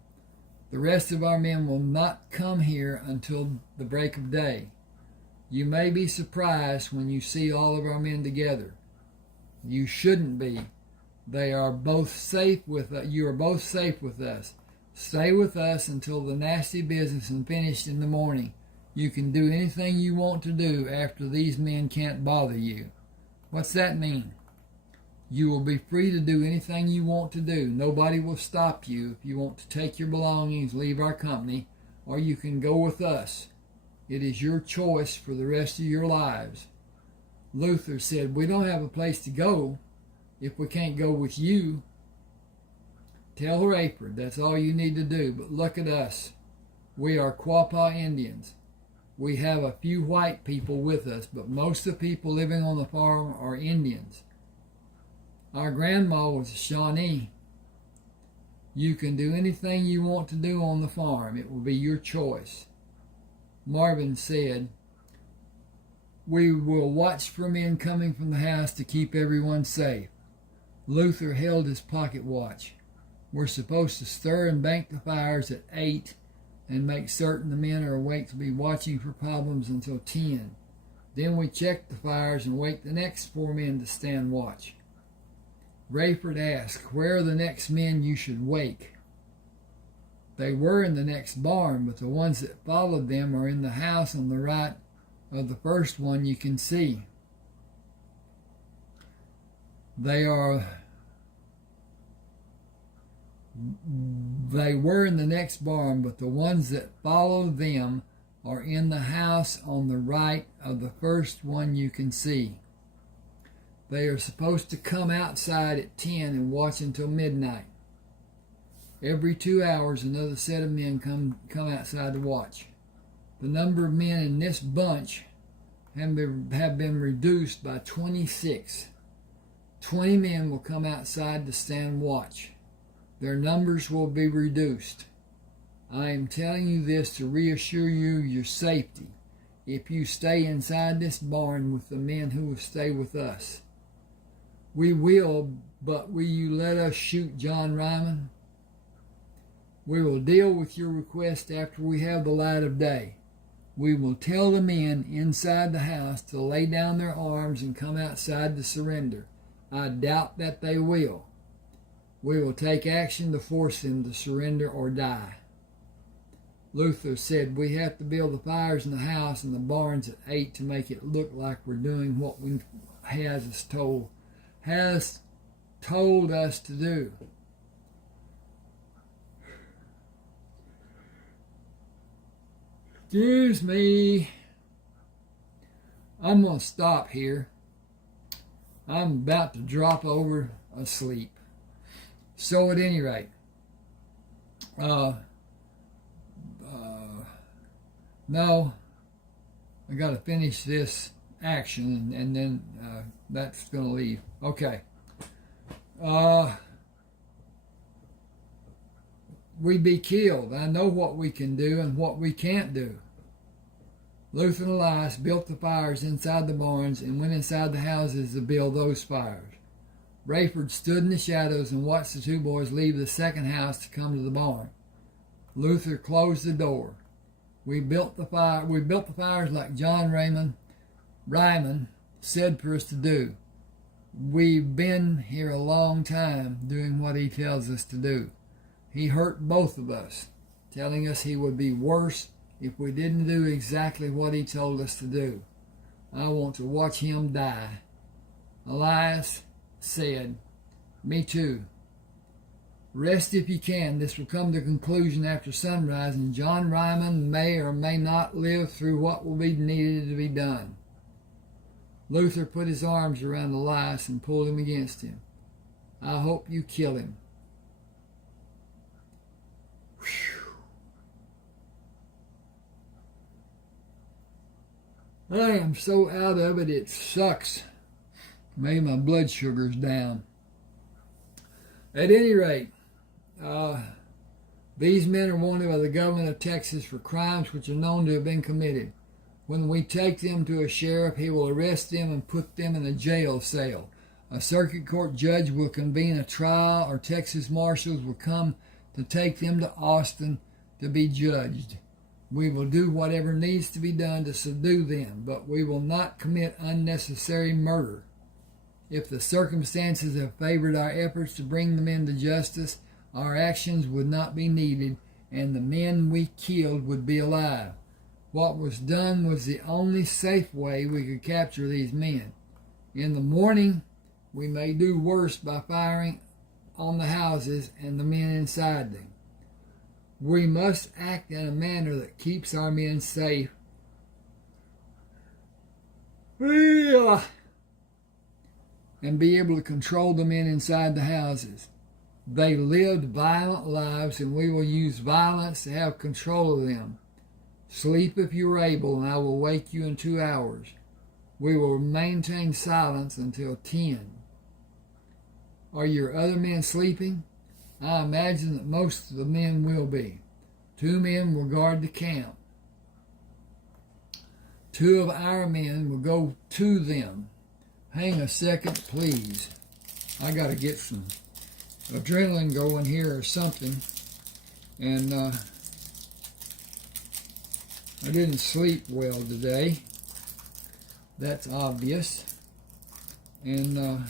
The rest of our men will not come here until the break of day. You may be surprised when you see all of our men together. You shouldn't be. You are both safe with us. Stay with us until the nasty business is finished in the morning. You can do anything you want to do after these men can't bother you. What's that mean? You will be free to do anything you want to do. Nobody will stop you if you want to take your belongings, leave our company, or you can go with us. It is your choice for the rest of your lives. Luther said, we don't have a place to go if we can't go with you. Tell Rayford that's all you need to do, but look at us. We are Quapaw Indians. We have a few white people with us, but most of the people living on the farm are Indians. Our grandma was a Shawnee. You can do anything you want to do on the farm. It will be your choice. Marvin said, we will watch for men coming from the house to keep everyone safe. Luther held his pocket watch. We're supposed to stir and bank the fires at 8 and make certain the men are awake to be watching for problems until 10. Then we check the fires and wake the next 4 men to stand watch. Rayford asked, where are the next men you should wake? They were in the next barn, but the ones that followed them are in the house on the right of the first one you can see. They were in the next barn, but the ones that follow them are in the house on the right of the first one you can see. They are supposed to come outside at 10 and watch until midnight. Every 2 hours, another set of men come outside to watch. The number of men in this bunch have been reduced by 26. 20 men will come outside to stand watch. Their numbers will be reduced. I am telling you this to reassure you your safety. If you stay inside this barn with the men who will stay with us. We will, but will you let us shoot John Ryman? We will deal with your request after we have the light of day. We will tell the men inside the house to lay down their arms and come outside to surrender. I doubt that they will. We will take action to force them to surrender or die. Luther said we have to build the fires in the house and the barns at 8 to make it look like we're doing what we has told us to do. Excuse me. I'm going to stop here. I'm about to drop over asleep. So at any rate, no, I got to finish this action and then that's going to leave. Okay. We'd be killed. I know what we can do and what we can't do. Luther and Elias built the fires inside the barns and went inside the houses to build those fires. Rayford stood in the shadows and watched the two boys leave the second house to come to the barn. Luther closed the door. We built the fires like John Ryman said for us to do. We've been here a long time doing what he tells us to do. He hurt both of us, telling us he would be worse if we didn't do exactly what he told us to do. I want to watch him die. Elias said, me too. Rest if you can. This will come to conclusion after sunrise, and John Ryman may or may not live through what will be needed to be done. Luther put his arms around Elias and pulled him against him. I hope you kill him. Whew. I am so out of it, it sucks. Maybe my blood sugar's down. At any rate, these men are wanted by the government of Texas for crimes which are known to have been committed. When we take them to a sheriff, he will arrest them and put them in a jail cell. A circuit court judge will convene a trial, or Texas marshals will come to take them to Austin to be judged. We will do whatever needs to be done to subdue them, but we will not commit unnecessary murder. If the circumstances have favored our efforts to bring the men to justice, our actions would not be needed, and the men we killed would be alive. What was done was the only safe way we could capture these men. In the morning, we may do worse by firing on the houses and the men inside them. We must act in a manner that keeps our men safe. And be able to control the men inside the houses. They lived violent lives, and we will use violence to have control of them. Sleep if you are able, and I will wake you in 2 hours. We will maintain silence until 10. Are your other men sleeping? I imagine that most of the men will be. 2 men will guard the camp. 2 of our men will go to them. Hang a second, please. I got to get some adrenaline going here or something. And I didn't sleep well today. That's obvious. And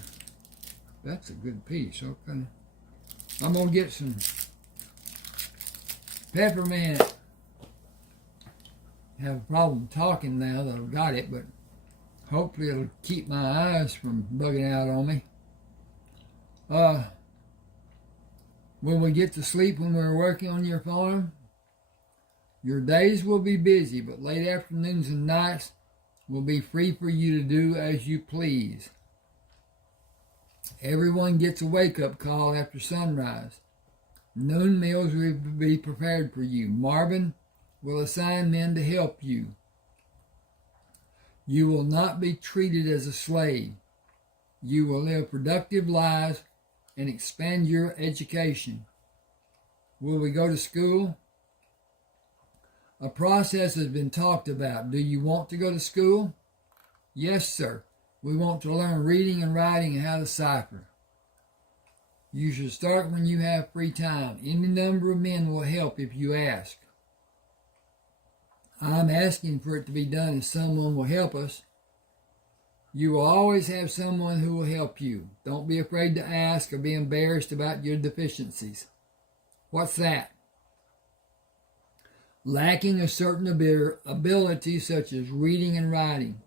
that's a good piece. Okay. I'm going to get some peppermint. I have a problem talking now that I've got it, but hopefully it'll keep my eyes from bugging out on me. When we get to sleep when we're working on your farm, your days will be busy, but late afternoons and nights will be free for you to do as you please. Everyone gets a wake-up call after sunrise. Noon meals will be prepared for you. Marvin will assign men to help you. You will not be treated as a slave. You will live productive lives and expand your education. Will we go to school? A process has been talked about. Do you want to go to school? Yes, sir. We want to learn reading and writing and how to cipher. You should start when you have free time. Any number of men will help if you ask. I'm asking for it to be done if someone will help us. You will always have someone who will help you. Don't be afraid to ask or be embarrassed about your deficiencies. What's that? Lacking a certain ability such as reading and writing.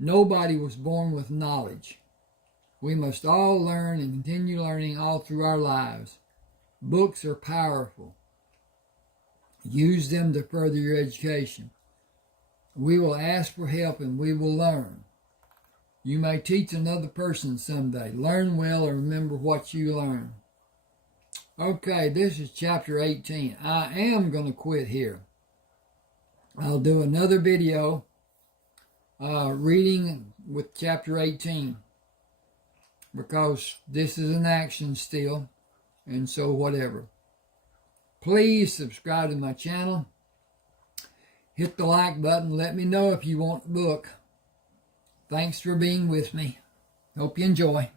Nobody was born with knowledge. We must all learn and continue learning all through our lives. Books are powerful. Use them to further your education. We will ask for help and we will learn. You may teach another person someday. Learn well and remember what you learn. Okay, this is chapter 18. I am going to quit here. I'll do another video reading with chapter 18 because this is an action still, and so whatever. Please subscribe to my channel. Hit the like button. Let me know if you want the book. Thanks for being with me. Hope you enjoy.